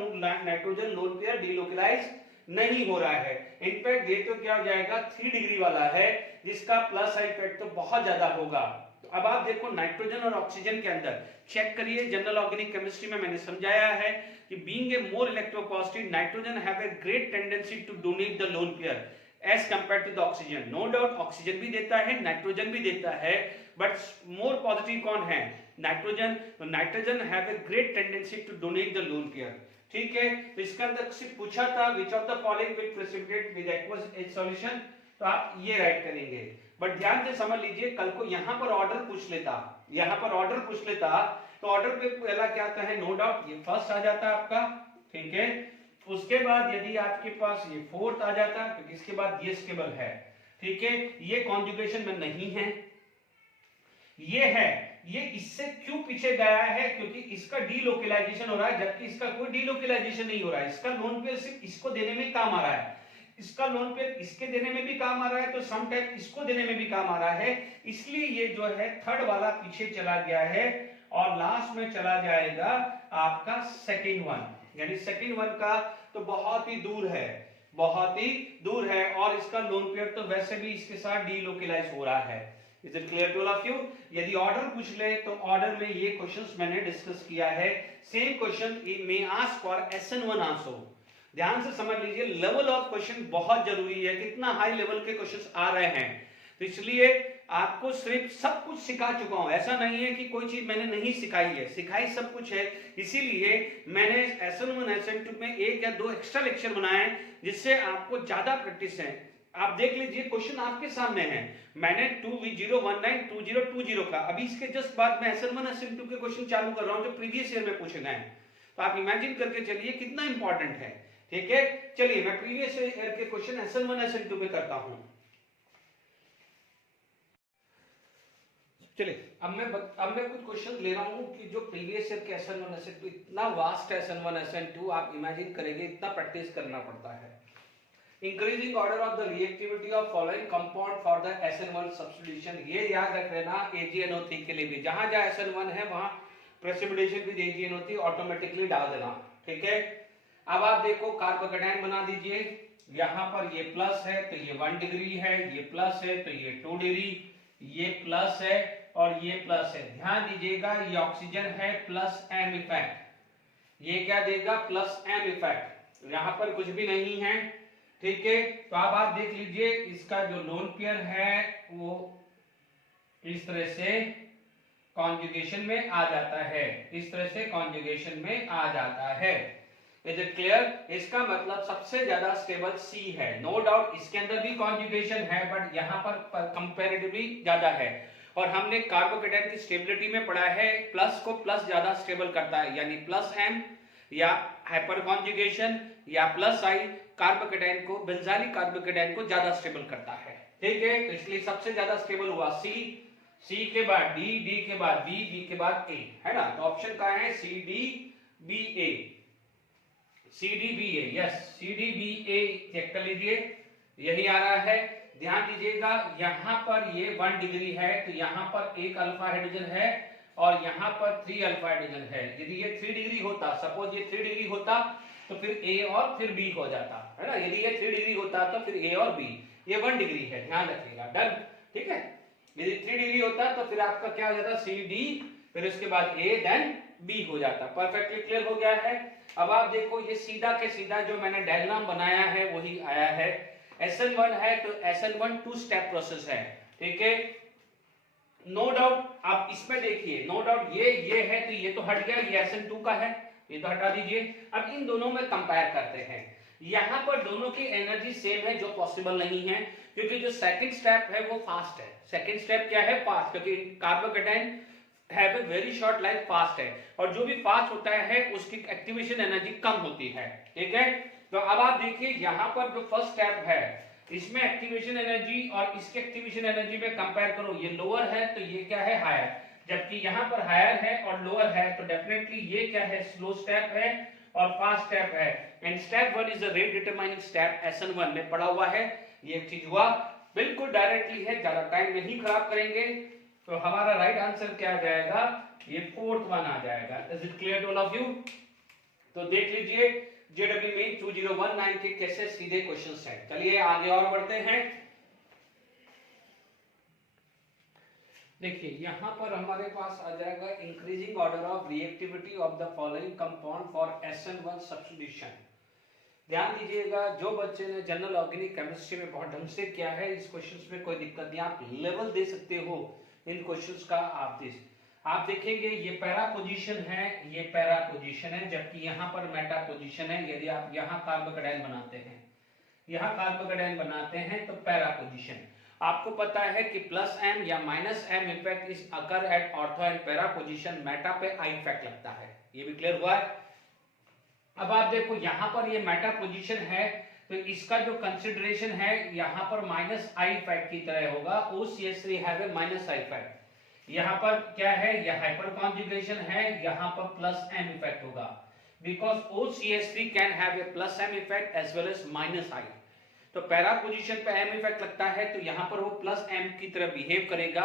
नाइट्रोजन लोन पेयर डीलोकलाइज नहीं हो रहा है। इनफैक्ट ये तो क्या हो जाएगा 3 डिग्री वाला है, जिसका प्लस इफेक्ट तो बहुत ज्यादा होगा। तो अब आप देखो नाइट्रोजन और ऑक्सीजन के अंदर चेक करिए, जनरल ऑर्गेनिक केमिस्ट्री में मैंने समझाया है कि being a more electropositive nitrogen have a great tendency to donate the lone pair as compare to the oxygen. No doubt oxygen भी देता है, नाइट्रोजन भी देता है, बट मोर पॉजिटिव कौन है? नाइट्रोजन। तो nitrogen have a great tendency to donate the lone pair. ठीक है, तो इसका अंदर सिर्फ पूछा था which of the following will precipitate with aqueous as solution, तो आप ये राइट करेंगे। बट ध्यान से समझ लीजिए, कल को यहां पर ऑर्डर पूछ लेता, यहां पर ऑर्डर पूछ लेता, तो ऑर्डर पे पहला क्या आता है? नो डाउट ये फर्स्ट आ जाता है आपका, ठीक है। उसके बाद यदि आपके पास ये फोर्थ आ जाता, क्योंकि इसके बाद ये स्टेबल है, ठीक है। ये कॉन्जुगेशन में नहीं है, ये है, ये इससे क्यों पीछे गया है? क्योंकि इसका डीलोकलाइजेशन हो रहा है, जबकि इसका कोई डीलोकलाइजेशन नहीं हो रहा है। इसका लोन पेयर सिर्फ इसको देने में काम आ रहा है, इसका लोन पेयर इसके देने में भी काम आ रहा है, तो सम टाइम इसको देने में भी काम आ रहा है, इसलिए ये जो है थर्ड वाला पीछे चला गया है और लास्ट में चला जाएगा आपका सेकंड वन, यानी सेकंड वन का तो बहुत ही दूर है, बहुत ही दूर है, और इसका लोन पेयर तो वैसे भी इसके साथ डीलोकलाइज हो रहा है। Is it clear to all of you? यदि ऑर्डर पूछ ले तो ऑर्डर में ये क्वेश्चंस मैंने डिस्कस किया है। Same question may ask for SN1 also. ध्यान से समझ लीजिए, लेवल ऑफ क्वेश्चन बहुत जरूरी है, कितना हाई लेवल के क्वेश्चंस आ रहे हैं, तो इसलिए आपको सिर्फ सब कुछ सिखा चुका हूं, ऐसा नहीं है कि कोई चीज मैंने नहीं सिखाई है, सिखाई सब कुछ है। इसीलिए मैंने SN1 SN2 में 1 या 2 एक्स्ट्रा लेक्चर बनाए जिससे आपको ज्यादा प्रैक्टिस है। आप देख लीजिए, क्वेश्चन आपके सामने है, मैंने 2019-2020 का, अभी इसके जस्ट बाद में SN1 SN2 के क्वेश्चन चालू कर रहा हूं जो प्रीवियस ईयर में पूछे गए हैं। तो आप इमेजिन करके चलिए कितना इंपॉर्टेंट है, ठीक है। चलिए मैं प्रीवियस ईयर के क्वेश्चन SN1 SN2 में करता हूं। चलिए अब मैं कुछ क्वेश्चन ले रहा हूं कि जो प्रीवियस ईयर के SN1 SN2, इतना वास्ट है SN1 SN2, आप इमेजिन करेंगे इतना प्रैक्टिस करना पड़ता है। Increasing order of the reactivity of following compound for the SN1 substitution, ये याद रख लेना AgNO3 के लिए भी, जहां जहां SN1 है वहां प्रेसिपिटेशन विद AgNO3 ऑटोमेटिकली डाल देना, ठीक है। अब आप देखो कार्बोकेटायन बना दीजिए, यहां पर ये प्लस है तो ये 1 डिग्री है, ये प्लस है तो ये 2 डिग्री, ये प्लस है और ये प्लस है। ध्यान दीजिएगा ये ऑक्सीजन है प्लस M इफेक्ट, ये क्या देगा? प्लस M इफेक्ट, यहां पर कुछ भी नहीं है, ठीक है। तो अब आप देख लीजिए इसका जो लोन पेयर है वो इस तरह से कॉन्जुगेशन में आ जाता है, इस तरह से कॉन्जुगेशन में आ जाता है। Is it clear? इसका मतलब सबसे ज्यादा स्टेबल C है, नो डाउट इसके अंदर भी कॉन्जुगेशन है बट यहाँ पर कंपैरेटिवली ज्यादा है। और हमने कार्बोकेटायन की स्टेबिलिटी में पढ़ा है प्लस को प्लस ज्यादा स्टेबल करता है, यानी प्लस M या हाइपर कॉन्जुगेशन या प्लस I कार्बोकेटायन को, बेंजाइलिक कार्बोकेटायन को ज्यादा स्टेबल करता है, ठीक है। तो इसलिए सबसे ज्यादा स्टेबल हुआ C के बाद D, D के बाद B, B के बाद A, है ना। तो ऑप्शन का है CDBA, CDBA, yes CDBA check कर लीजिए, यही आ रहा है। ध्यान दीजिएगा यहाँ पर ये 1 डिग्री है तो यहाँ पर 1 अल्फा हाइड्रोजन है और यहाँ पर 3 अल्फा हाइड्रोजन है। यदि ये 3 डिग्री होता, सपोज ये 3 डिग्री होता तो फिर A और फिर B हो जाता, है ना। यदि ये 3 डिग्री होता तो फिर A और B, ये 1 डिग्री है, ध्यान रखिएगा, डन, ठीक है। यदि 3 डिग्री होता तो फिर आपका क्या हो जाता? CD, फिर उसके बाद A देन B हो जाता। परफेक्टली क्लियर हो गया है। अब आप देखो ये सीधा के सीधा जो मैंने डायग्राम बनाया है वही आया है। SN1 है तो SN1 2 स्टेप प्रोसेस है, ठीक है। नो डाउट आप इसमें देखिए, नो डाउट ये है तो ये तो हट गया, ये SN2 का है, ये तो हटा दीजिए। अब इन दोनों में कंपेयर करते हैं, यहाँ पर दोनों की एनर्जी सेम है जो पॉसिबल नहीं है, क्योंकि जो सेकंड स्टेप है वो फास्ट है। सेकंड स्टेप क्या है? फास्ट, क्योंकि carbocation have a very short life, fast है, और जो भी फास्ट होता है उसकी एक्टिवेशन एनर्जी कम होती है, ठीक है। तो अब आप देखिए यहाँ पर जो फर्स्ट स्टेप है इसमें एक्टिवेशन एनर्जी और इसके एक्टिवेशन एनर्जी में कंपेयर करो, ये लोअर है तो ये क्या है? हायर, जबकि यहाँ पर हायर है और लोअर है तो डेफिनेटली ये क्या है? स्लो स्टेप है और फास्ट स्टेप है। And step 1 is the rate determining step, SN1 में पढ़ा हुआ है। ये एक चीज हुआ, बिल्कुल डायरेक्टली है, ज्यादा टाइम नहीं खराब करेंगे। तो हमारा राइट आंसर क्या आ जाएगा, ये फोर्थ वन आ जाएगा। Is it clear to all of you? तो देख लीजिए JEE में 2019 के कैसे सीधे क्वेश्चन है। चलिए आगे और बढ़ते हैं। देखिए यहां पर हमारे पास आ जाएगा increasing order of reactivity of the following compound for SN1 substitution. ध्यान दीजिएगा, जो बच्चे ने जनरल ऑर्गेनिक केमिस्ट्री में बहुत ढंग से किया है, इस क्वेश्चंस में कोई दिक्कत नहीं, आप लेवल दे सकते हो इन क्वेश्चंस का। आप देखेंगे ये पैरा पोजीशन है, ये पैरा पोजीशन है, जबकि यहाँ पर मेटा पोजीशन है। यदि आप यहाँ कार्बोकेटाइन बनाते हैं, यहाँ कार्बोकेटाइन बनाते हैं तो पैरा पोजीशन। आपको पता है कि +M या -M effect is occur at ortho and para position, Meta पे I इफेक्ट लगता है। ये भी क्लियर हुआ है? अब आप देखो यहाँ पर ये मेटा पोजीशन है, तो इसका जो कंसिडरेशन है यहाँ पर -I इफेक्ट की तरह होगा। OCH3 have a -I effect. यहाँ पर क्या है, यह हाइपर कॉन्जुगेशन है, यहाँ पर +M इफेक्ट होगा, because OCH3 can have a +M effect as well as -I। तो पैरा पोजीशन पे M इफेक्ट लगता है, तो यहाँ पर वो +M की तरह बिहेव करेगा,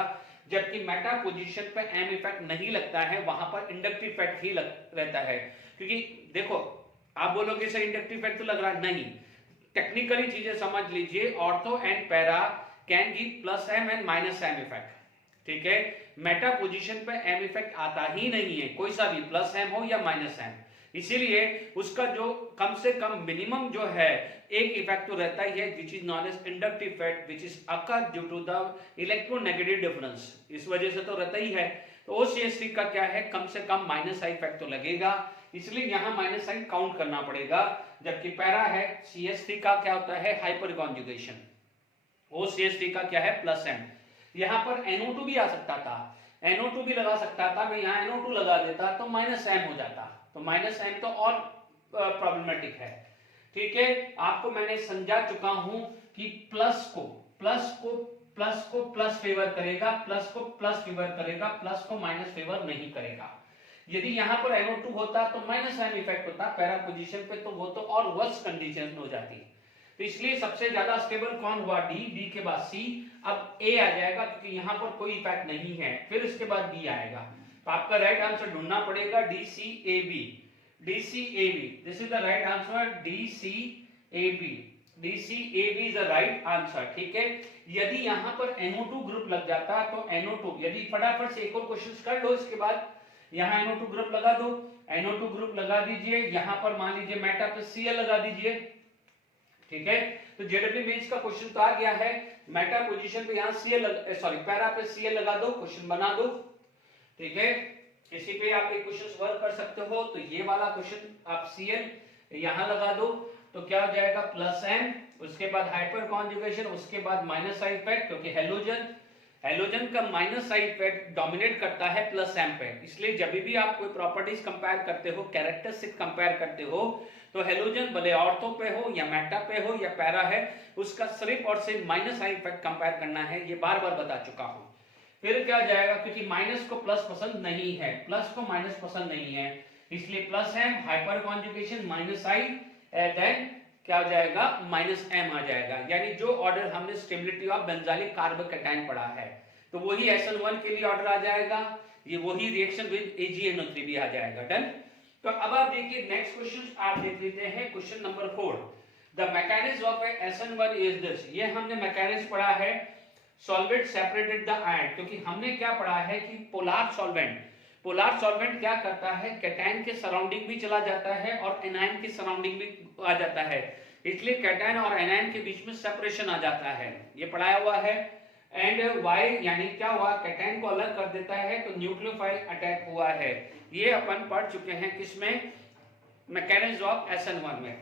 जबकि मेटा पोजीशन पे M इफेक्ट नहीं लगता है, वहां पर इंडक्टिव इफेक्ट ही रहता है। क्योंकि देखो आप बोलोगे सर इंडक्टिव इफेक्ट तो लग रहा है, नहीं, टेक्निकली चीजें समझ लीजिए। Ortho and para can give +M and -M effect, ठीक है। मेटा पोजीशन पे M इफेक्ट आता ही नहीं है, कोई सा भी +M हो या -M, इसीलिए उसका जो कम से कम मिनिमम जो है एक इफेक्ट तो रहता ही है, which is non as inductive effect, which is occur due to the electronegative difference, इस वजह से तो रहता ही है। तो OCH3 का क्या है, कम से कम -I इफेक्ट तो लगेगा, इसलिए यहाँ -I काउंट करना पड़ेगा। जबकि पैरा है, CH3 का क्या होता है, हाइपर कॉन्जुगेशन, OCH3 का क्या है, +M। यहाँ पर NO2 भी आ सकता था, NO2 भी लगा सकता था, मैं यहाँ NO2 लगा देता तो -M हो जाता, तो -M तो और प्रॉब्लमेटिक है, ठीक है। आपको मैंने समझा चुका हूं कि प्लस को प्लस फेवर करेगा, प्लस को प्लस फेवर करेगा, प्लस को माइनस फेवर नहीं करेगा। यदि यहाँ पर NO2 होता तो -M इफेक्ट होता पैरा पोजीशन पे, तो वो तो और वर्स कंडीशन में हो जाती। तो इसलिए सबसे ज्यादा स्टेबल कौन हुआ, D के बाद C, अब A आ जाएगा क्योंकि यहाँ पर कोई इफेक्ट नहीं है, फिर इसके बाद B आएगा। तो आपका राइट आंसर ढूंढना पड़ेगा DCAB, this is the right answer, DCAB is the right answer, ठीक है। यदि यहाँ पर NO2 ग्रुप लग जाता तो NO2, यदि फटाफट से एक और क्वेश्चन कर लो, इसके बाद यहाँ NO2 ग्रुप लगा दो, NO2 ग्रुप लगा दीजिए, यहाँ पर मान लीजिए मेटा पे Cl लगा दीजिए, ठीक है। तो JEE मेंस का क्वेश्चन तो आ गया है, मेटा पोजीशन पे यहाँ पैरा पे Cl लगा दो, क्वेश्चन बना दो, ठीक है। इसी पे आप एक क्वेश्चन वर्क कर सकते हो। तो ये वाला क्वेश्चन आप Cl यहाँ लगा दो, तो क्या हो जाएगा, +M, उसके बाद हाइपर कॉन्जुगेशन, उसके बाद -I इफेक्ट, क्योंकि हेलोजन का -I इफेक्ट डोमिनेट करता है +M पे, इसलिए जब भी आप कोई प्रॉपर्टीज कंपेयर करते हो, कैरेक्टरिस्टिक कंपेयर करते हो, तो हेलोजन भले ऑर्थो पे हो या मेटा पे हो या पैरा है, उसका सिर्फ और सिर्फ -I इफेक्ट कंपेयर करना है, ये बार बार बता चुका हूं। फिर क्या हो जाएगा, क्योंकि माइनस को प्लस पसंद नहीं है, प्लस को माइनस पसंद नहीं है, इसलिए +M hyperconjugation -I, then क्या हो जाएगा, -M आ जाएगा। यानी जो ऑर्डर हमने स्टेबिलिटी ऑफ बेंजाइलिक कार्बोकैटायन पढ़ा है, तो वही SN1 के लिए ऑर्डर आ जाएगा, ये वही रिएक्शन विद AgNO3 भी आ जाएगा। डन। तो अब आप देखिए नेक्स्ट क्वेश्चन आप देख लेते हैं, question number 4, the mechanism of SN1 is this. ये हमने मैकेनिज्म पढ़ा है, सॉल्वेंट सेपरेटेड द आयन, क्योंकि हमने क्या पढ़ा है कि पोलार सॉल्वेंट क्या करता है, कैटायन के सराउंडिंग भी चला जाता है और एनायन के सराउंडिंग भी आ जाता है, इसलिए कैटायन और एनायन के बीच में सेपरेशन आ जाता है, ये पढ़ाया हुआ है। एंड वाई यानी क्या हुआ, कैटायन को अलग कर देता है, तो न्यूक्लियोफाइल अटैक हुआ है, ये अपन पढ़ चुके हैं किसमें, मैकेनिज्म ऑफ SN1 में।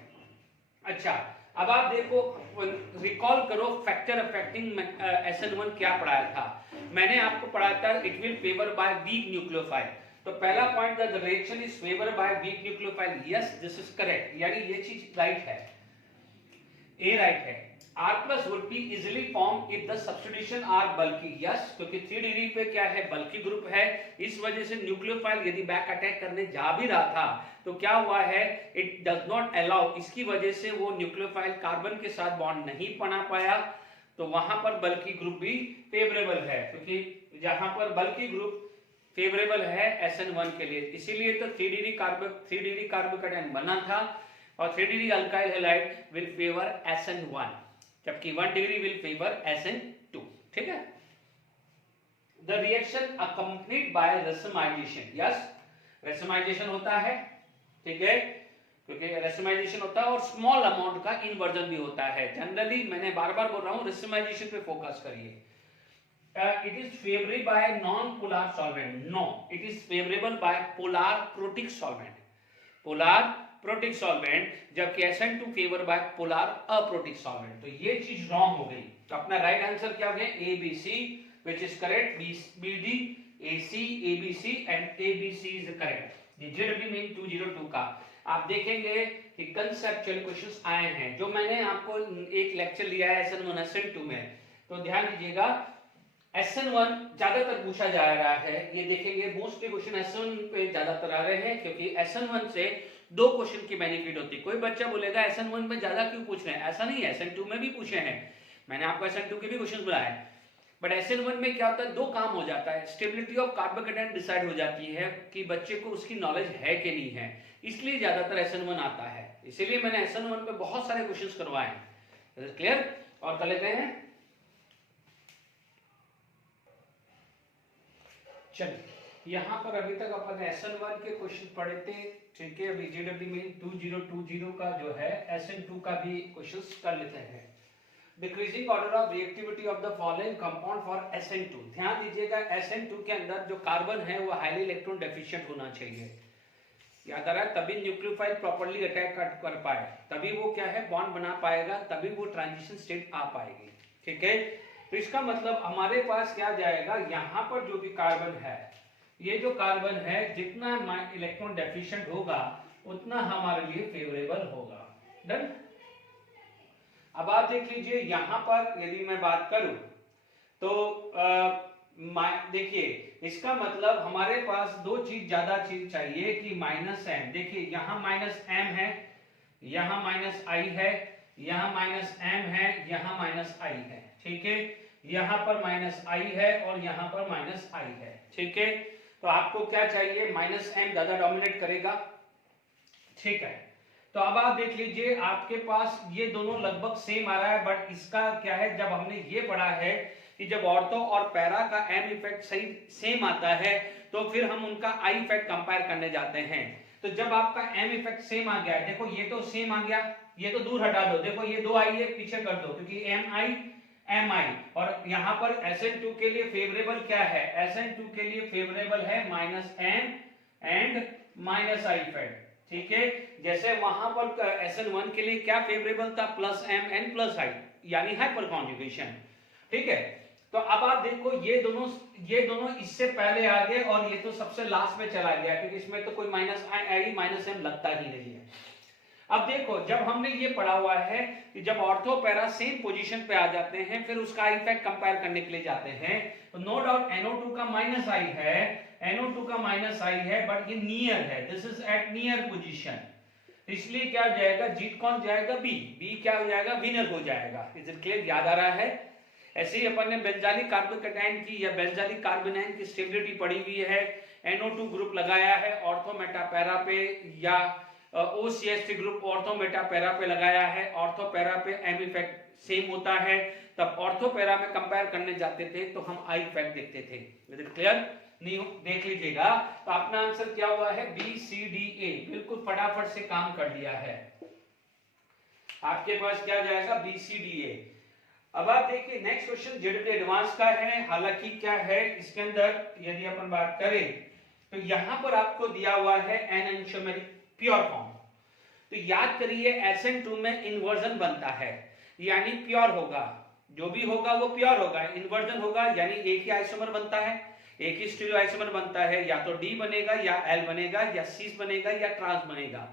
अच्छा, अब आप देखो, रिकॉल करो फैक्टर अफेक्टिंग SN1 क्या पढ़ाया था। मैंने आपको पढ़ाया था it will favour by weak nucleophile. तो पहला point, the reaction is favour by weak nucleophile, yes this is correct, यानी ये चीज राइट है, ए राइट है। R plus would be easily formed if the substitution are bulky. Yes, क्योंकि 3 degree पे क्या है, बल्कि ग्रुप है, इस वजह से न्यूक्लियोफाइल यदि बैक अटैक करने जा भी रहा था तो क्या हुआ है, इट डज नॉट अलाउ, इसकी वजह से वो न्यूक्लियोफाइल कार्बन के साथ बॉन्ड नहीं बना पाया, तो वहां पर बल्कि ग्रुप भी फेवरेबल है, क्योंकि जहां पर बल्कि ग्रुप फेवरेबल है SN1 के लिए, इसीलिए तो 3 डिग्री कार्बोकेटायन बना था, और 3 degree alkyl halide will favour SN1, जबकि 1 डिग्री विल फेवर SN2। ठीक है, the reaction accompanied by racemisation, yes racemisation होता है, ठीक है, क्योंकि रेसमाइजेशन होता है और स्मॉल अमाउंट का इन्वर्जन भी होता है। जनरली मैंने बार बार बोल रहा हूं, रेसमाइजेशन पे फोकस करिए। It is favorable by non-polar solvent. No, it is favorable by polar protic solvent. Polar protic solvent, जबकि SN2 favour bye polar aprotic solvent। तो ये चीज रॉन्ग हो गई, तो अपना राइट आंसर क्या हो गया, ABC, which is correct, BD, AC, ABC and ABC is correct। ये JEE मेन 202 का आप देखेंगे कि कंसेप्चुअल क्वेश्चंस आए हैं, जो मैंने आपको एक लेक्चर लिया है SN1 SN2 में, तो ध्यान दीजिएगा SN1 ज्यादातर पूछा जा रहा है, ये देखेंगे मोस्टली क्वेश्चन SN1 पे ज्यादातर आ रहे हैं, क्योंकि SN1 से 2 क्वेश्चन की बेनिफिट होती है। कोई बच्चा बोलेगा SN1 में ज्यादा क्यों पूछ रहे हैं, ऐसा नहीं है, SN2 में भी पूछे हैं, मैंने आपको SN2 के भी क्वेश्चन बुलाए, बट SN1 में क्या होता है, 2 काम हो जाता है, स्टेबिलिटी ऑफ कार्बोकेटायन डिसाइड हो जाती है कि बच्चे को उसकी नॉलेज है कि नहीं है, इसलिए ज्यादातर SN1 आता है, इसीलिए मैंने SN1 पे बहुत सारे क्वेश्चन करवाए हैं। क्लियर, और कर लेते हैं, चलिए यहाँ पर अभी तक अपन SN1 के क्वेश्चन पढ़े थे, ठीक है, अभी JEE में 2020 का जो है SN2 का भी क्वेश्चन कर लेते हैं। Decreasing order of reactivity of the following compound for SN2, ध्यान दीजिएगा SN2 के अंदर जो कार्बन है वो हाईली इलेक्ट्रॉन डेफिशिएंट होना चाहिए, याद आ रहा है, तभी न्यूक्लियोफाइल प्रॉपर्ली अटैक कर पाए, तभी वो क्या है बॉन्ड बना पाएगा, तभी वो ट्रांजिशन स्टेट आ पाएगी, ठीक है। तो इसका मतलब हमारे पास क्या जाएगा, यहाँ पर जो भी कार्बन है, ये जो कार्बन है जितना इलेक्ट्रॉन डेफिशिएंट होगा उतना हमारे लिए फेवरेबल होगा। डन। अब आप देख लीजिए यहाँ पर यदि मैं बात करूं तो देखिए इसका मतलब हमारे पास 2 चीज ज्यादा चीज चाहिए कि -m, देखिए यहाँ -m है, यहाँ -i है, यहाँ -m है, यहाँ -i है, ठीक है, यहाँ पर -i है और यहाँ पर -i है, ठीक है। तो आपको क्या चाहिए, -m ज्यादा डोमिनेट करेगा, ठीक है। तो अब आप देख लीजिए आपके पास ये दोनों लगभग सेम आ रहा है, बट इसका क्या है, जब हमने ये पढ़ा है कि जब ऑर्थो और पैरा का m इफेक्ट सही सेम आता है तो फिर हम उनका I इफेक्ट कंपेयर करने जाते हैं। तो जब आपका m इफेक्ट सेम आ गया है, देखो ये तो सेम आ गया, ये तो दूर हटा दो, देखो ये 2 आई है पीछे कर दो, क्योंकि mi, और यहाँ पर SN2 के लिए फेवरेबल क्या है, SN2 के लिए फेवरेबल है -m एंड -i इफेक्ट, ठीक है। जैसे वहां पर SN1 के लिए क्या फेवरेबल था, +m एंड +i, यानी हाइपर कॉन्जुगेशन, ठीक है। तो अब आप देखो ये दोनों इससे पहले आ गए और ये तो सबसे लास्ट में चला गया, क्योंकि इसमें तो कोई -m लगता ही नहीं है। अब देखो जब हमने ये पढ़ा हुआ है कि जब ऑर्थो पैरा सेम पोजीशन पे आ जाते हैं फिर उसका इफेक्ट कंपेयर करने के लिए जाते हैं, तो नो डाउट NO2 का -i है, NO2 का -i है, बट ये नियर है, this is at near position, इसलिए क्या हो जाएगा, जीत कौन जाएगा, बी क्या हो जाएगा, विनर हो जाएगा। इज इट क्लियर, याद आ रहा है। ऐसे ही अपन ने बेंजालिक कार्बोकेटायन की या बेंजालिक कार्बोनाइन की स्टेबिलिटी पढ़ी हुई है, NO2 ग्रुप लगाया है ऑर्थो मेटा पैरा पे, या OCH3 group ortho Meta para पे लगाया है, ऑर्थो पैरा पे m इफेक्ट सेम होता है, तब ऑर्थो पैरा में कंपेयर करने जाते थे तो हम I इफेक्ट देखते थे। इज इट क्लियर, नहीं देख लीजिएगा। तो अपना आंसर क्या हुआ है, BCDA, बिल्कुल फटाफट से काम कर लिया है, आपके पास क्या जाएगा, BCDA। अब आप देखिए नेक्स्ट क्वेश्चन जेडब्ल्यू एडवांस का है, हालांकि क्या है इसके अंदर यदि अपन बात करें तो यहां पर आपको दिया हुआ है एन एंटियोमेरिक प्योर फॉर्म, तो याद करिए SN2 में इन्वर्जन बनता है, यानी प्योर होगा, जो भी होगा वो प्योर होगा, इन्वर्जन होगा यानी एक ही आइसोमर बनता है, एक ही स्टीरियो आइसोमर बनता है, या तो D बनेगा या L बनेगा या सीस बनेगा या ट्रांस बनेगा।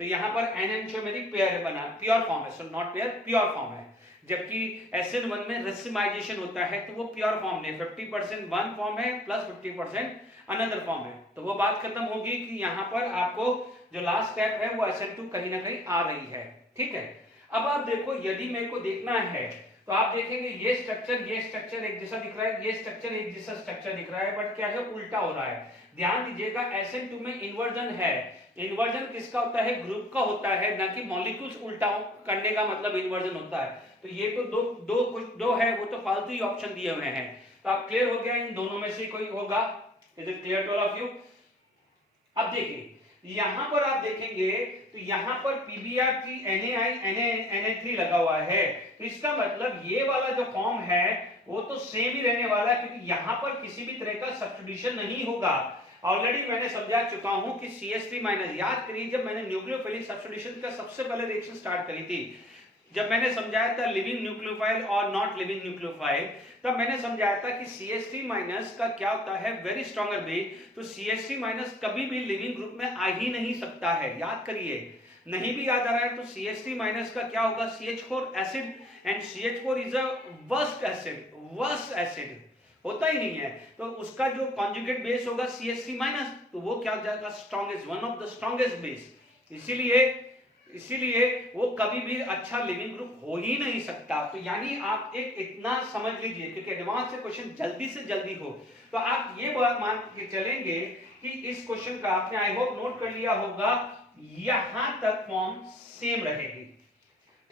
तो यहाँ पर एनेंटियोमेरिक पेयर बना, प्योर फॉर्म है, so not pair, pure form है। जबकि SN1 में रेसिमाइजेशन होता है तो वो प्योर फॉर्म नहीं, 50% वन फॉर्म है प्लस 50% अनदर फॉर्म है। तो वो बात खत्म होगी कि यहाँ पर आपको जो लास्ट स्टेप है वो SN2 कहीं ना कहीं आ रही है, ठीक है। अब आप देखो, यदि मेरे को देखना है तो आप देखेंगे ये स्ट्रक्चर एक जैसा दिख रहा है, ये स्ट्रक्चर एक जैसा स्ट्रक्चर दिख रहा है, बट क्या है, उल्टा हो रहा है। ध्यान दीजिएगा, SN2 में इन्वर्जन है। इन्वर्जन किसका होता है, ग्रुप का होता है, ना कि मॉलिक्यूल्स उल्टा करने का मतलब इन्वर्जन होता है। तो ये तो दो है, वो तो फालतू ही ऑप्शन दिए हुए हैं। तो आप क्लियर हो गया, इन दोनों में से कोई होगा। Is it clear to all of you? अब देखिए यहां पर आप देखेंगे तो यहां पर PbR3 Na3 लगा हुआ है, तो इसका मतलब ये वाला जो फॉर्म है वो तो सेम ही रहने वाला है, क्योंकि यहां पर किसी भी तरह का सब्स्टिट्यूशन नहीं होगा। ऑलरेडी मैंने समझा चुका हूं कि CH3- याद करिए, जब मैंने न्यूक्लियोफिलिक सब्स्टिट्यूशन का सबसे पहले रिएक्शन स्टार्ट करी थी, जब मैंने समझाया था लिविंग न्यूक्लियोफाइल और नॉट लिविंग न्यूक्लियोफाइल, तब मैंने समझाया था कि CH3- का क्या होता है, वेरी स्ट्रॉन्गर बेस। तो CH3- कभी भी लिविंग ग्रुप में आ ही नहीं सकता है, याद करिए। नहीं भी याद आ रहा है तो CH3- का क्या होगा, CH4 acid, and CH4 is a worst acid, होता ही नहीं है। तो उसका जो कॉन्जुगेट बेस होगा CH3-, तो वो क्या हो जाएगा, strongest, one of the strongest base. इसीलिए वो कभी भी अच्छा लिविंग ग्रुप हो ही नहीं सकता। तो यानी आप एक इतना समझ लीजिए, क्योंकि एडवांस से क्वेश्चन जल्दी से जल्दी हो, तो आप ये बात मान के चलेंगे कि इस क्वेश्चन का आपने आई होप नोट कर लिया होगा, यहां तक फॉर्म सेम रहेगी,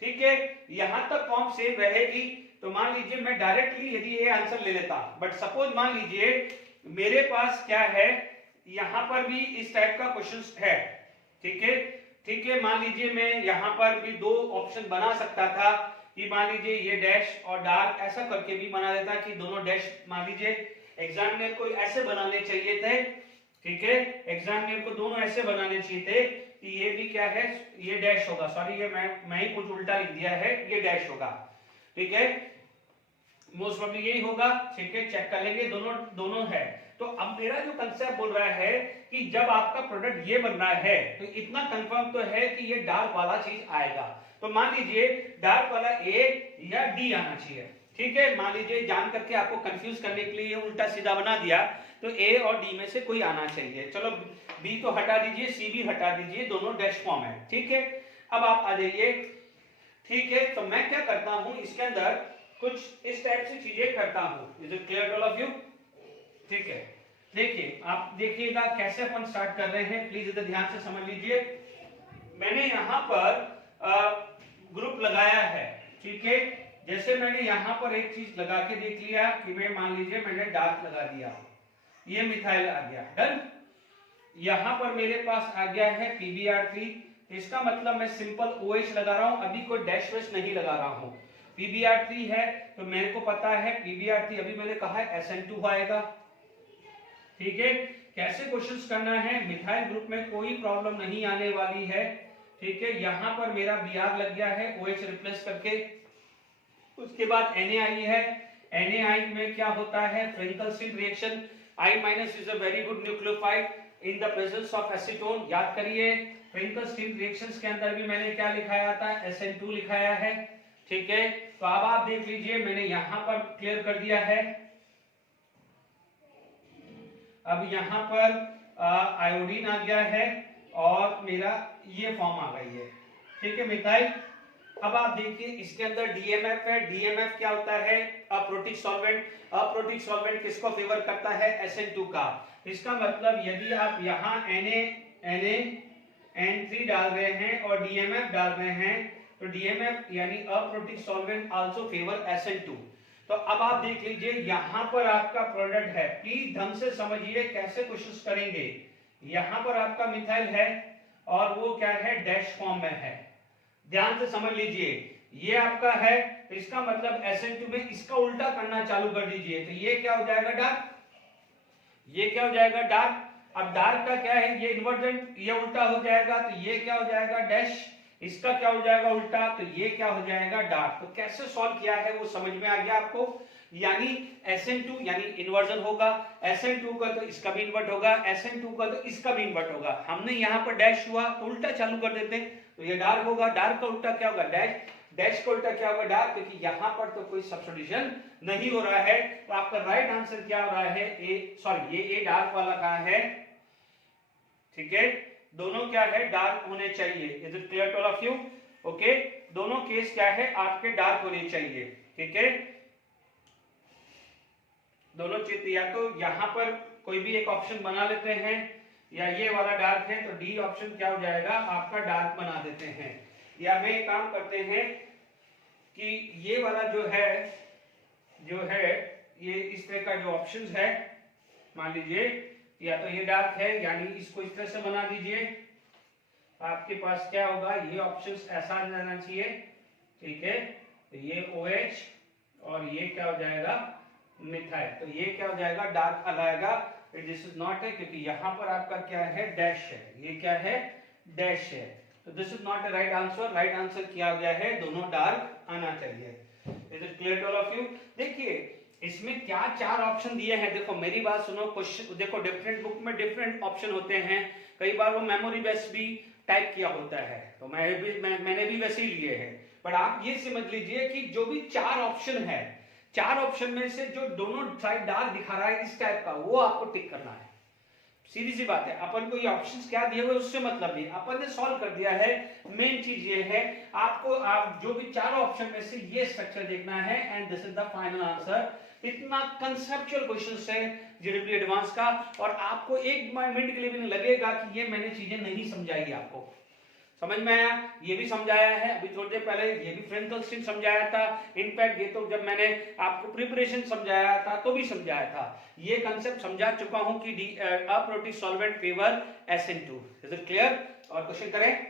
ठीक है, यहां तक फॉर्म सेम रहेगी। तो मान लीजिए मैं डायरेक्टली यदि ये आंसर ले लेता, बट सपोज मान लीजिए मेरे पास क्या है, यहां पर भी इस टाइप का क्वेश्चन है, ठीक है, मान लीजिए मैं यहां पर भी दो ऑप्शन बना सकता था कि मान लीजिए ये डैश और डार्क, ऐसा करके भी बना देता कि दोनों डैश, मान लीजिए एग्जामिनर को ऐसे बनाने चाहिए थे, ठीक है, एग्जामिनर को दोनों ऐसे बनाने चाहिए थे कि ये भी क्या है, ये डैश होगा, सॉरी ये मैं ही कुछ उल्टा लिख दिया है, ये डैश होगा, ठीक है, मोस्ट प्रोबेबली यही होगा, ठीक है, चेक कर लेंगे, दोनों है। तो अब मेरा जो कंसेप्ट बोल रहा है कि जब आपका प्रोडक्ट ये बन रहा है तो इतना कंफर्म तो है कि ये डार्क वाला चीज आएगा। तो मान लीजिए डार्क वाला A या D आना चाहिए, ठीक है, मान लीजिए जान करके आपको कंफ्यूज करने के लिए उल्टा सीधा बना दिया, तो A और D में से कोई आना चाहिए। चलो B तो हटा दीजिए, C भी हटा दीजिए, दोनों डैश फॉर्म है, ठीक है। अब आप आ जाइए, ठीक है, तो मैं क्या करता हूं, इसके अंदर कुछ इस टाइप से चीजें करता हूं। Is it clear to all of you? ठीक है, देखिए आप देखिएगा कैसे अपन स्टार्ट कर रहे हैं, प्लीज इधर ध्यान से समझ लीजिए। मैंने यहाँ पर ग्रुप लगाया है, ठीक है, जैसे मैंने यहाँ पर एक चीज लगा के देख लिया कि मैं मान लीजिए मैंने डार्क लगा दिया, ये मिथाइल आ गया, डन। यहाँ पर मेरे पास आ गया है PbR3, इसका मतलब मैं सिंपल OH लगा रहा हूं, अभी कोई डैश वैश नहीं लगा रहा हूं। PbR3 है तो मेरे को पता है PbR3, अभी मैंने कहा है SN2 आएगा, ठीक है। कैसे क्वेश्चंस करना है, मिथाइल ग्रुप में कोई प्रॉब्लम नहीं आने वाली है, ठीक है। यहां पर मेरा Br लग गया है OH रिप्लेस करके, उसके बाद Na है, Na में क्या होता है, Frenkel-Stein reaction, I- is a very good nucleophile in the presence of acetone, याद करिए। फ्रेंकल-स्टीन रिएक्शंस के अंदर भी मैंने क्या लिखाया था, SN2 लिखाया है, ठीक है। तो अब आप देख लीजिए मैंने यहां पर क्लियर कर दिया है। अब यहां पर आयोडीन आ गया है और मेरा ये फॉर्म आ गई है, ठीक है, मिथाइल। अब आप देखिए इसके अंदर DMF है, DMF क्या होता है, अप्रोटिक सॉल्वेंट। अप्रोटिक सॉल्वेंट किसको फेवर करता है, SN2 का। इसका मतलब यदि आप यहाँ NaN3 डाल रहे हैं और DMF डाल रहे हैं, तो DMF यानी aprotic solvent also favour SN2। तो अब आप देख लीजिए यहां पर आपका प्रोडक्ट है, प्लीज ढंग से समझिए कैसे क्वेश्चंस करेंगे। यहां पर आपका मिथाइल है और वो क्या है, डैश फॉर्म में है, ध्यान से समझ लीजिए। ये आपका है, तो इसका मतलब SN2 में इसका उल्टा करना चालू कर दीजिए, तो ये क्या हो जाएगा, डार्क, ये क्या हो जाएगा, डार्क। अब डार्क का क्या है, ये इन्वर्जेंट, ये उल्टा हो जाएगा, तो ये क्या हो जाएगा, डैश, इसका क्या हो जाएगा उल्टा, तो ये क्या हो जाएगा, डार्क। तो कैसे सॉल्व किया है वो समझ में आ गया आपको। यानी SN2 यानी इन्वर्जन होगा, SN2 का तो इसका भी इन्वर्ट होगा, SN2 का तो इसका भी इन्वर्ट होगा। हमने यहाँ पर डैश हुआ तो उल्टा चालू कर देते हैं, तो ये डार्क होगा, डार्क का उल्टा क्या होगा डैश, डैश का उल्टा क्या होगा डार्क, क्योंकि यहाँ पर तो कोई सब्स्टिट्यूशन नहीं हो रहा है। तो आपका राइट आंसर क्या हो रहा है, ये डार्क वाला कहाँ है, ठीक है, दोनों क्या है डार्क होने चाहिए। Is it clear to all of you? Okay, दोनों केस क्या है आपके डार्क होने चाहिए, ठीक है, दोनों चित्र, या तो यहां पर कोई भी एक ऑप्शन बना लेते हैं, या ये वाला डार्क है तो डी ऑप्शन क्या हो जाएगा आपका डार्क बना देते हैं, या हम एक काम करते हैं कि ये वाला जो है ये इस तरह का जो ऑप्शन है, मान लीजिए या तो ये डार्क है, यानी इसको इस तरह से बना दीजिए, आपके पास क्या होगा ये ऑप्शंस ऐसा जाना चाहिए, ठीक है, तो ये OH और ये क्या हो जाएगा मिथाइल, तो ये क्या हो जाएगा डार्क आएगा, दिस इज नॉट है, क्योंकि यहाँ पर आपका क्या है डैश है, ये क्या है डैश है, तो this is not a right answer. Right answer क्या हो गया है, दोनों डार्क आना चाहिए। Is it clear to all of you? देखिए इसमें क्या चार ऑप्शन दिए हैं, देखो मेरी बात सुनो, क्वेश्चन देखो डिफरेंट बुक में डिफरेंट ऑप्शन होते हैं, कई बार वो मेमोरी बेस्ड भी टाइप किया होता है, तो मैंने भी वैसे ही लिए हैं, पर आप ये समझ लीजिए कि जो भी चार ऑप्शन है, चार ऑप्शन में से जो दोनों साइड डार्क दिखा रहा है इस टाइप का, वो आपको टिक करना है। सीधी सी बात है, अपन को ये ऑप्शंस क्या दिए हुए उससे मतलब नहीं, अपन ने सॉल्व कर दिया है। मेन चीज ये है आपको, आप जो भी चारों ऑप्शन में से ये स्ट्रक्चर देखना है, and this is the final answer. इतना कंसेप्चुअल क्वेश्चन है जीडब्ल्यू एडवांस का, और आपको एक मिनट के लिए भी नहीं लगेगा कि ये मैंने चीजें नहीं समझाई, आपको समझ में आया, ये भी समझाया है, अभी थोड़ी देर पहले ये भी फ्रेंकलस्टीन समझाया था, इनफैक्ट ये तो जब मैंने आपको प्रिपरेशन समझाया था तो भी समझाया था, ये कंसेप्ट समझा चुका हूं कि aprotic solvent favour SN2। Is it clear? और क्वेश्चन करें,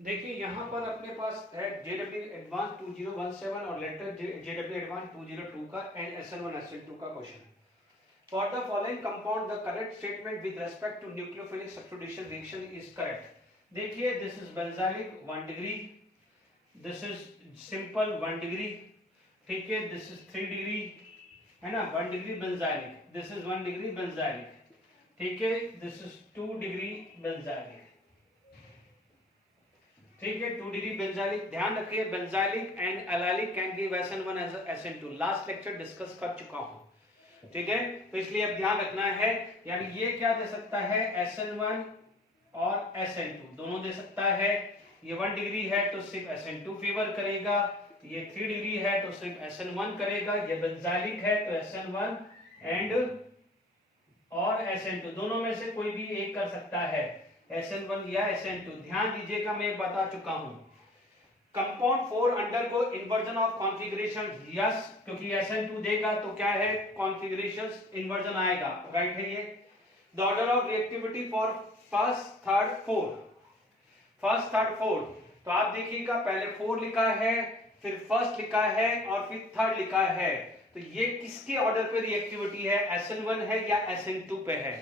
देखिए यहां पर अपने पास है JW एडवांस 2017 और लेटर JW एडवांस 202 का एंड SN1 SN2 का क्वेश्चन है। For the following compound, the correct statement with respect to nucleophilic substitution reaction is correct. देखिए this is benzylic 1 degree, this is simple 1 degree, ठीक है, this is 3 degree, है ना, 1 degree benzylic, this is 1 degree benzylic, ठीक है, this is 2 degree benzylic, ठीक है, 2 degree benzylic। ध्यान रखिए benzylic and allylic can give SN1 as SN2, last lecture discuss कर चुका हूं, ठीक है, तो इसलिए अब ध्यान रखना है, यानी ये क्या दे सकता है SN1 और SN2 दोनों दे सकता है, ये 1 डिग्री है तो सिर्फ SN2 फेवर करेगा, ये 3 डिग्री है तो सिर्फ SN1 करेगा, ये बेंजाइलिक है तो SN1 एंड और SN2 दोनों में से कोई भी एक कर सकता है, SN1 या SN2। ध्यान दीजिएगा मैं बता चुका हूं, कंपाउंड 4 अंडर को इन्वर्जन ऑफ कॉन्फ़िगरेशन, यस, क्योंकि SN2 देगा तो क्या है कॉन्फ़िगरेशन इन्वर्जन आएगा, राइट है ये। The order of reactivity for first third fourth, तो आप देखिएगा पहले 4 लिखा है, फिर फर्स्ट लिखा है और फिर थर्ड लिखा है, तो ये किसके ऑर्डर पे रिएक्टिविटी है, SN1 है या SN2 पे है,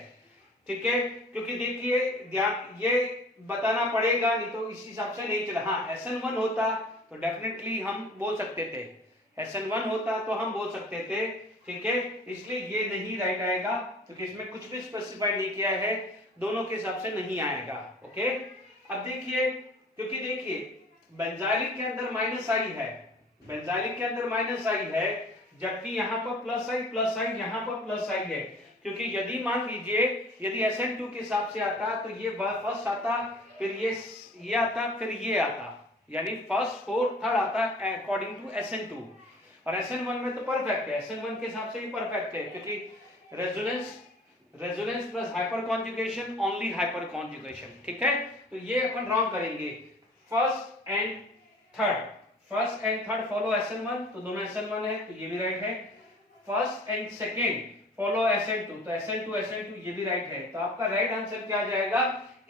ठीक है, क्योंकि देखिए ध्यान ये बताना पड़ेगा, नहीं तो इस हिसाब से नहीं चला। हाँ SN1 होता तो डेफिनेटली हम बोल सकते थे, SN1 होता तो हम बोल सकते थे, ठीक है, इसलिए ये नहीं राइट आएगा क्योंकि इसमें कुछ भी स्पेसिफाइड नहीं किया है, दोनों के हिसाब से नहीं आएगा। ओके, अब देखिए, क्योंकि देखिए बेंजाइलिक के अंदर -I है, बेंजाइलिक के अंदर -I है, जबकि यहाँ पर +I यहाँ पर +I है, क्योंकि यदि मान लीजिए यदि SN2 के हिसाब से आता तो ये फर्स्ट आता, फिर ये आता, फिर ये आता, यानी फर्स्ट फोर्थ थर्ड आता अकॉर्डिंग टू SN2, और SN1 में तो परफेक्ट है, SN1 के हिसाब से ही परफेक्ट है, क्योंकि resonance plus hyper conjugation, only hyper conjugation, ठीक है, तो ये अपन रॉन्ग करेंगे। First and third follow SN1, तो दोनों SN1 है, तो ये भी राइट है। First and second follow SN2, तो SN2 ये भी राइट है, तो आपका राइट आंसर क्या आ जाएगा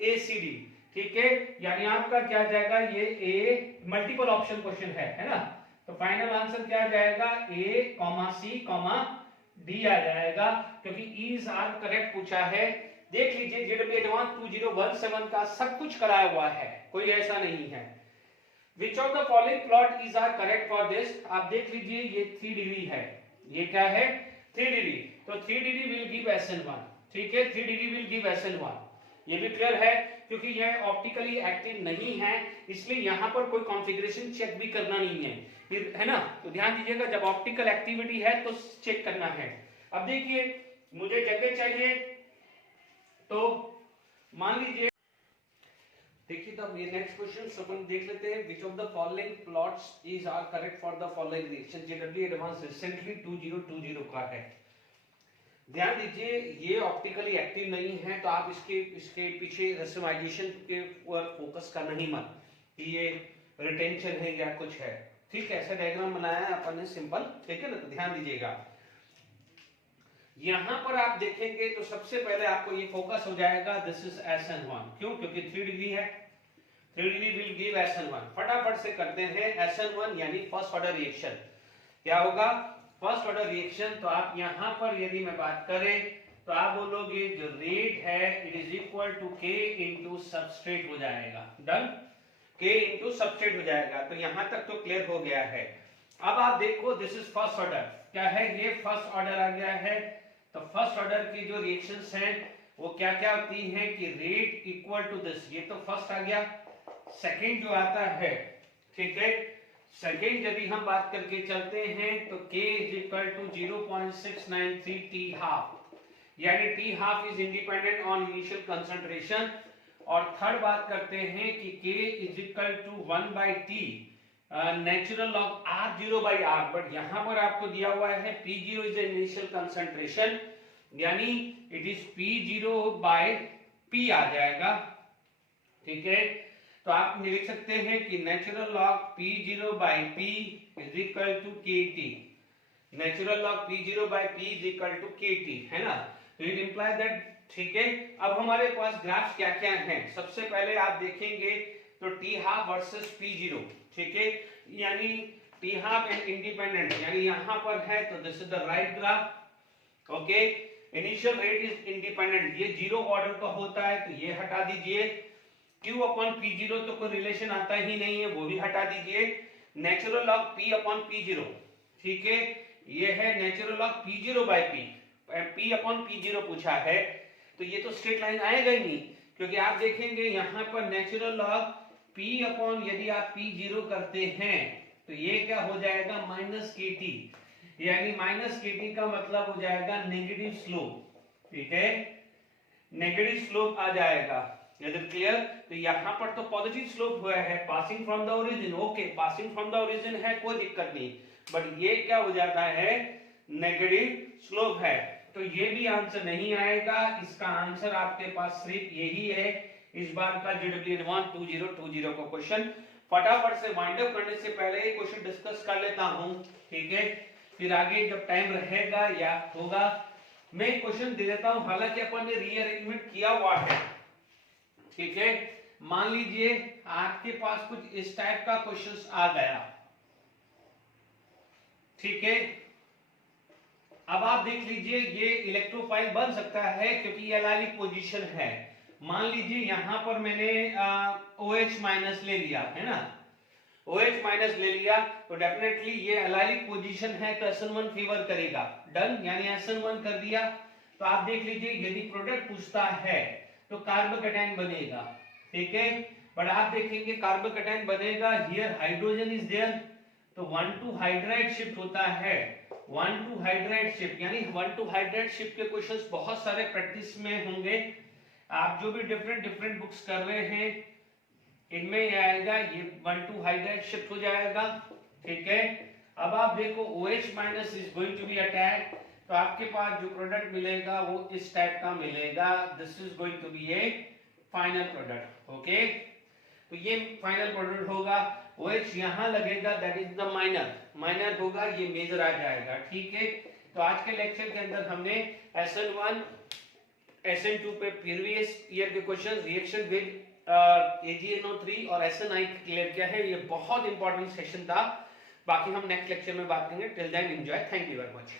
ACD, ठीक है, यानी आपका क्या आ जाएगा, ये A मल्टीपल ऑप्शन क्वेश्चन है ना, तो फाइनल आंसर क्या आ जाएगा A, C, D आ जाएगा, क्योंकि इज आर करेक्ट पूछा है। देख लीजिए JW एडवांस 2017 का सब कुछ कराया हुआ है, कोई ऐसा नहीं है, which of the following plot is are correct for this, आप देख लीजिए ये 3 डिग्री है, ये क्या है 3 डिग्री, तो 3 डिग्री विल गिव SN1, ठीक है 3 डिग्री विल गिव SN1, ये भी क्लियर है, क्योंकि यह ऑप्टिकली एक्टिव नहीं है इसलिए यहां पर कोई कॉन्फ़िगरेशन चेक भी करना नहीं है ना, तो ध्यान दीजिएगा जब ऑप्टिकल एक्टिविटी है तो चेक करना है। अब देखिए मुझे जगह चाहिए, तो मान लीजिए, देखिए तब ये नेक्स्ट क्वेश्चन अपन देख लेते हैं, which of the following plots is are correct for the following reaction, JW advance recently 2020 का है। ध्यान दीजिए ये ऑप्टिकली एक्टिव नहीं है तो आप इसके पीछे रेसिमाइजेशन के ऊपर फोकस करना ही मत कि ये रिटेंशन है या कुछ है, ठीक है, ऐसा डायग्राम बनाया है अपन ने सिंपल, ठीक है ना, तो ध्यान दीजिएगा यहां पर आप देखेंगे तो सबसे पहले आपको ये फोकस हो जाएगा, दिस इज SN1, क्यों, क्योंकि 3 डिग्री है, 3 डिग्री विल गिव SN1, फटाफट से करते हैं SN1 यानी फर्स्ट ऑर्डर रिएक्शन, क्या होगा फर्स्ट ऑर्डर रिएक्शन, तो आप यहां पर यदि मैं बात करें तो आप बोलोगे जो रेट है it is equal to K into substrate हो जाएगा, डन, K इंटू सबस्ट्रेट हो जाएगा, तो यहां तक तो क्लियर हो गया है। अब आप देखो दिस इज फर्स्ट ऑर्डर, क्या है ये फर्स्ट ऑर्डर आ गया है, तो फर्स्ट ऑर्डर की जो रिएक्शंस हैं वो क्या क्या होती हैं कि रेट इक्वल टू दिस, ये तो फर्स्ट आ गया, सेकंड जो आता है, ठीक है, सेकंड यदि हम बात करके चलते हैं तो K is equal to 0.693 T half, यानी T half is independent on initial concentration, और थर्ड बात करते हैं कि K is equal to 1/T natural log R0/R, but यहां पर आपको दिया हुआ है P0 इज इनिशियल कंसंट्रेशन, यानी इट इज P0/P आ जाएगा, ठीक है, तो आप लिख सकते हैं कि natural log P0/P is equal to KT, natural log P0/P is equal to KT, है ना, तो इट इंप्लाई दैट, ठीक है। अब हमारे पास ग्राफ्स क्या क्या हैं, सबसे पहले आप देखेंगे तो T हाफ वर्सेस P0, ठीक है, यानी T हाफ एंड इंडिपेंडेंट, यानी यहां पर है तो this is the right graph, okay, initial rate is independent, ये जीरो ऑर्डर का होता है तो ये हटा दीजिए, Q अपॉन P0 तो कोई रिलेशन आता ही नहीं है, वो भी हटा दीजिए, natural log P upon P0, ठीक है, ये है natural log P0/P, P upon P0 पूछा है, तो ये तो स्ट्रेट लाइन आएगा ही नहीं, क्योंकि आप देखेंगे यहां पर नेचुरल लॉग P अपॉन यदि आप P0 करते हैं तो ये क्या हो जाएगा -KT, यानी -KT का मतलब हो जाएगा नेगेटिव स्लोप, ठीक है, नेगेटिव स्लोप आ जाएगा, इधर क्लियर, तो यहां पर तो पॉजिटिव स्लोप हुआ है passing from the origin, okay, passing from the origin है, कोई दिक्कत नहीं, बट ये क्या हो जाता है नेगेटिव स्लोप है, तो ये भी आंसर नहीं आएगा, इसका आंसर आपके पास सिर्फ यही है इस बार का JEE एडवांस 2020 का क्वेश्चन। फटाफट से वाइंड अप करने से पहले ये क्वेश्चन डिस्कस कर लेता हूं, ठीक है, फिर आगे जब टाइम रहेगा या होगा मैं क्वेश्चन दे देता हूं, हालांकि अपन ने रीअरेंजमेंट किया हुआ है, ठीक है, मान लीजिए आपके पास कुछ इस टाइप का क्वेश्चन आ गया, ठीक है, अब आप देख लीजिए ये इलेक्ट्रोफाइल बन सकता है क्योंकि ये एलाइलिक पोजीशन है, मान लीजिए यहां पर मैंने OH माइनस ले लिया है ना, OH माइनस ले लिया तो डेफिनेटली ये एलाइलिक पोजीशन है तो SN1 फेवर करेगा, डन, यानी SN1 कर दिया, तो आप देख लीजिए यदि प्रोडक्ट पूछता है तो कार्बोकैटायन बनेगा, ठीक है, बट आप देखेंगे कार्बोकैटायन बनेगा, हियर हाइड्रोजन इज देयर, तो 1,2 हाइड्राइड शिफ्ट होता है, 1,2 हाइड्राइड शिफ्ट, यानी 1,2 हाइड्राइड शिफ्ट के क्वेश्चंस बहुत सारे प्रैक्टिस में होंगे, आप जो भी डिफरेंट बुक्स कर रहे हैं इनमें ये आएगा, ये 1,2 हाइड्राइड शिफ्ट हो जाएगा, ठीक है, अब आप देखो OH minus is going to be attack, तो आपके पास जो प्रोडक्ट मिलेगा वो इस टाइप का मिलेगा, this is going to be a final product, okay, तो ये फाइनल प्रोडक्ट होगा, OH यहां लगेगा दैट इज द माइनर होगा, ये मेजर आ जाएगा, ठीक है, तो आज के लेक्चर के अंदर हमने SN1 SN2 पे प्रीवियस ईयर के क्वेश्चन, रिएक्शन विद AgNO3 और SNI क्लियर किया है, ये बहुत इंपॉर्टेंट सेशन था, बाकी हम नेक्स्ट लेक्चर में बात करेंगे, till then enjoy, thank you very much.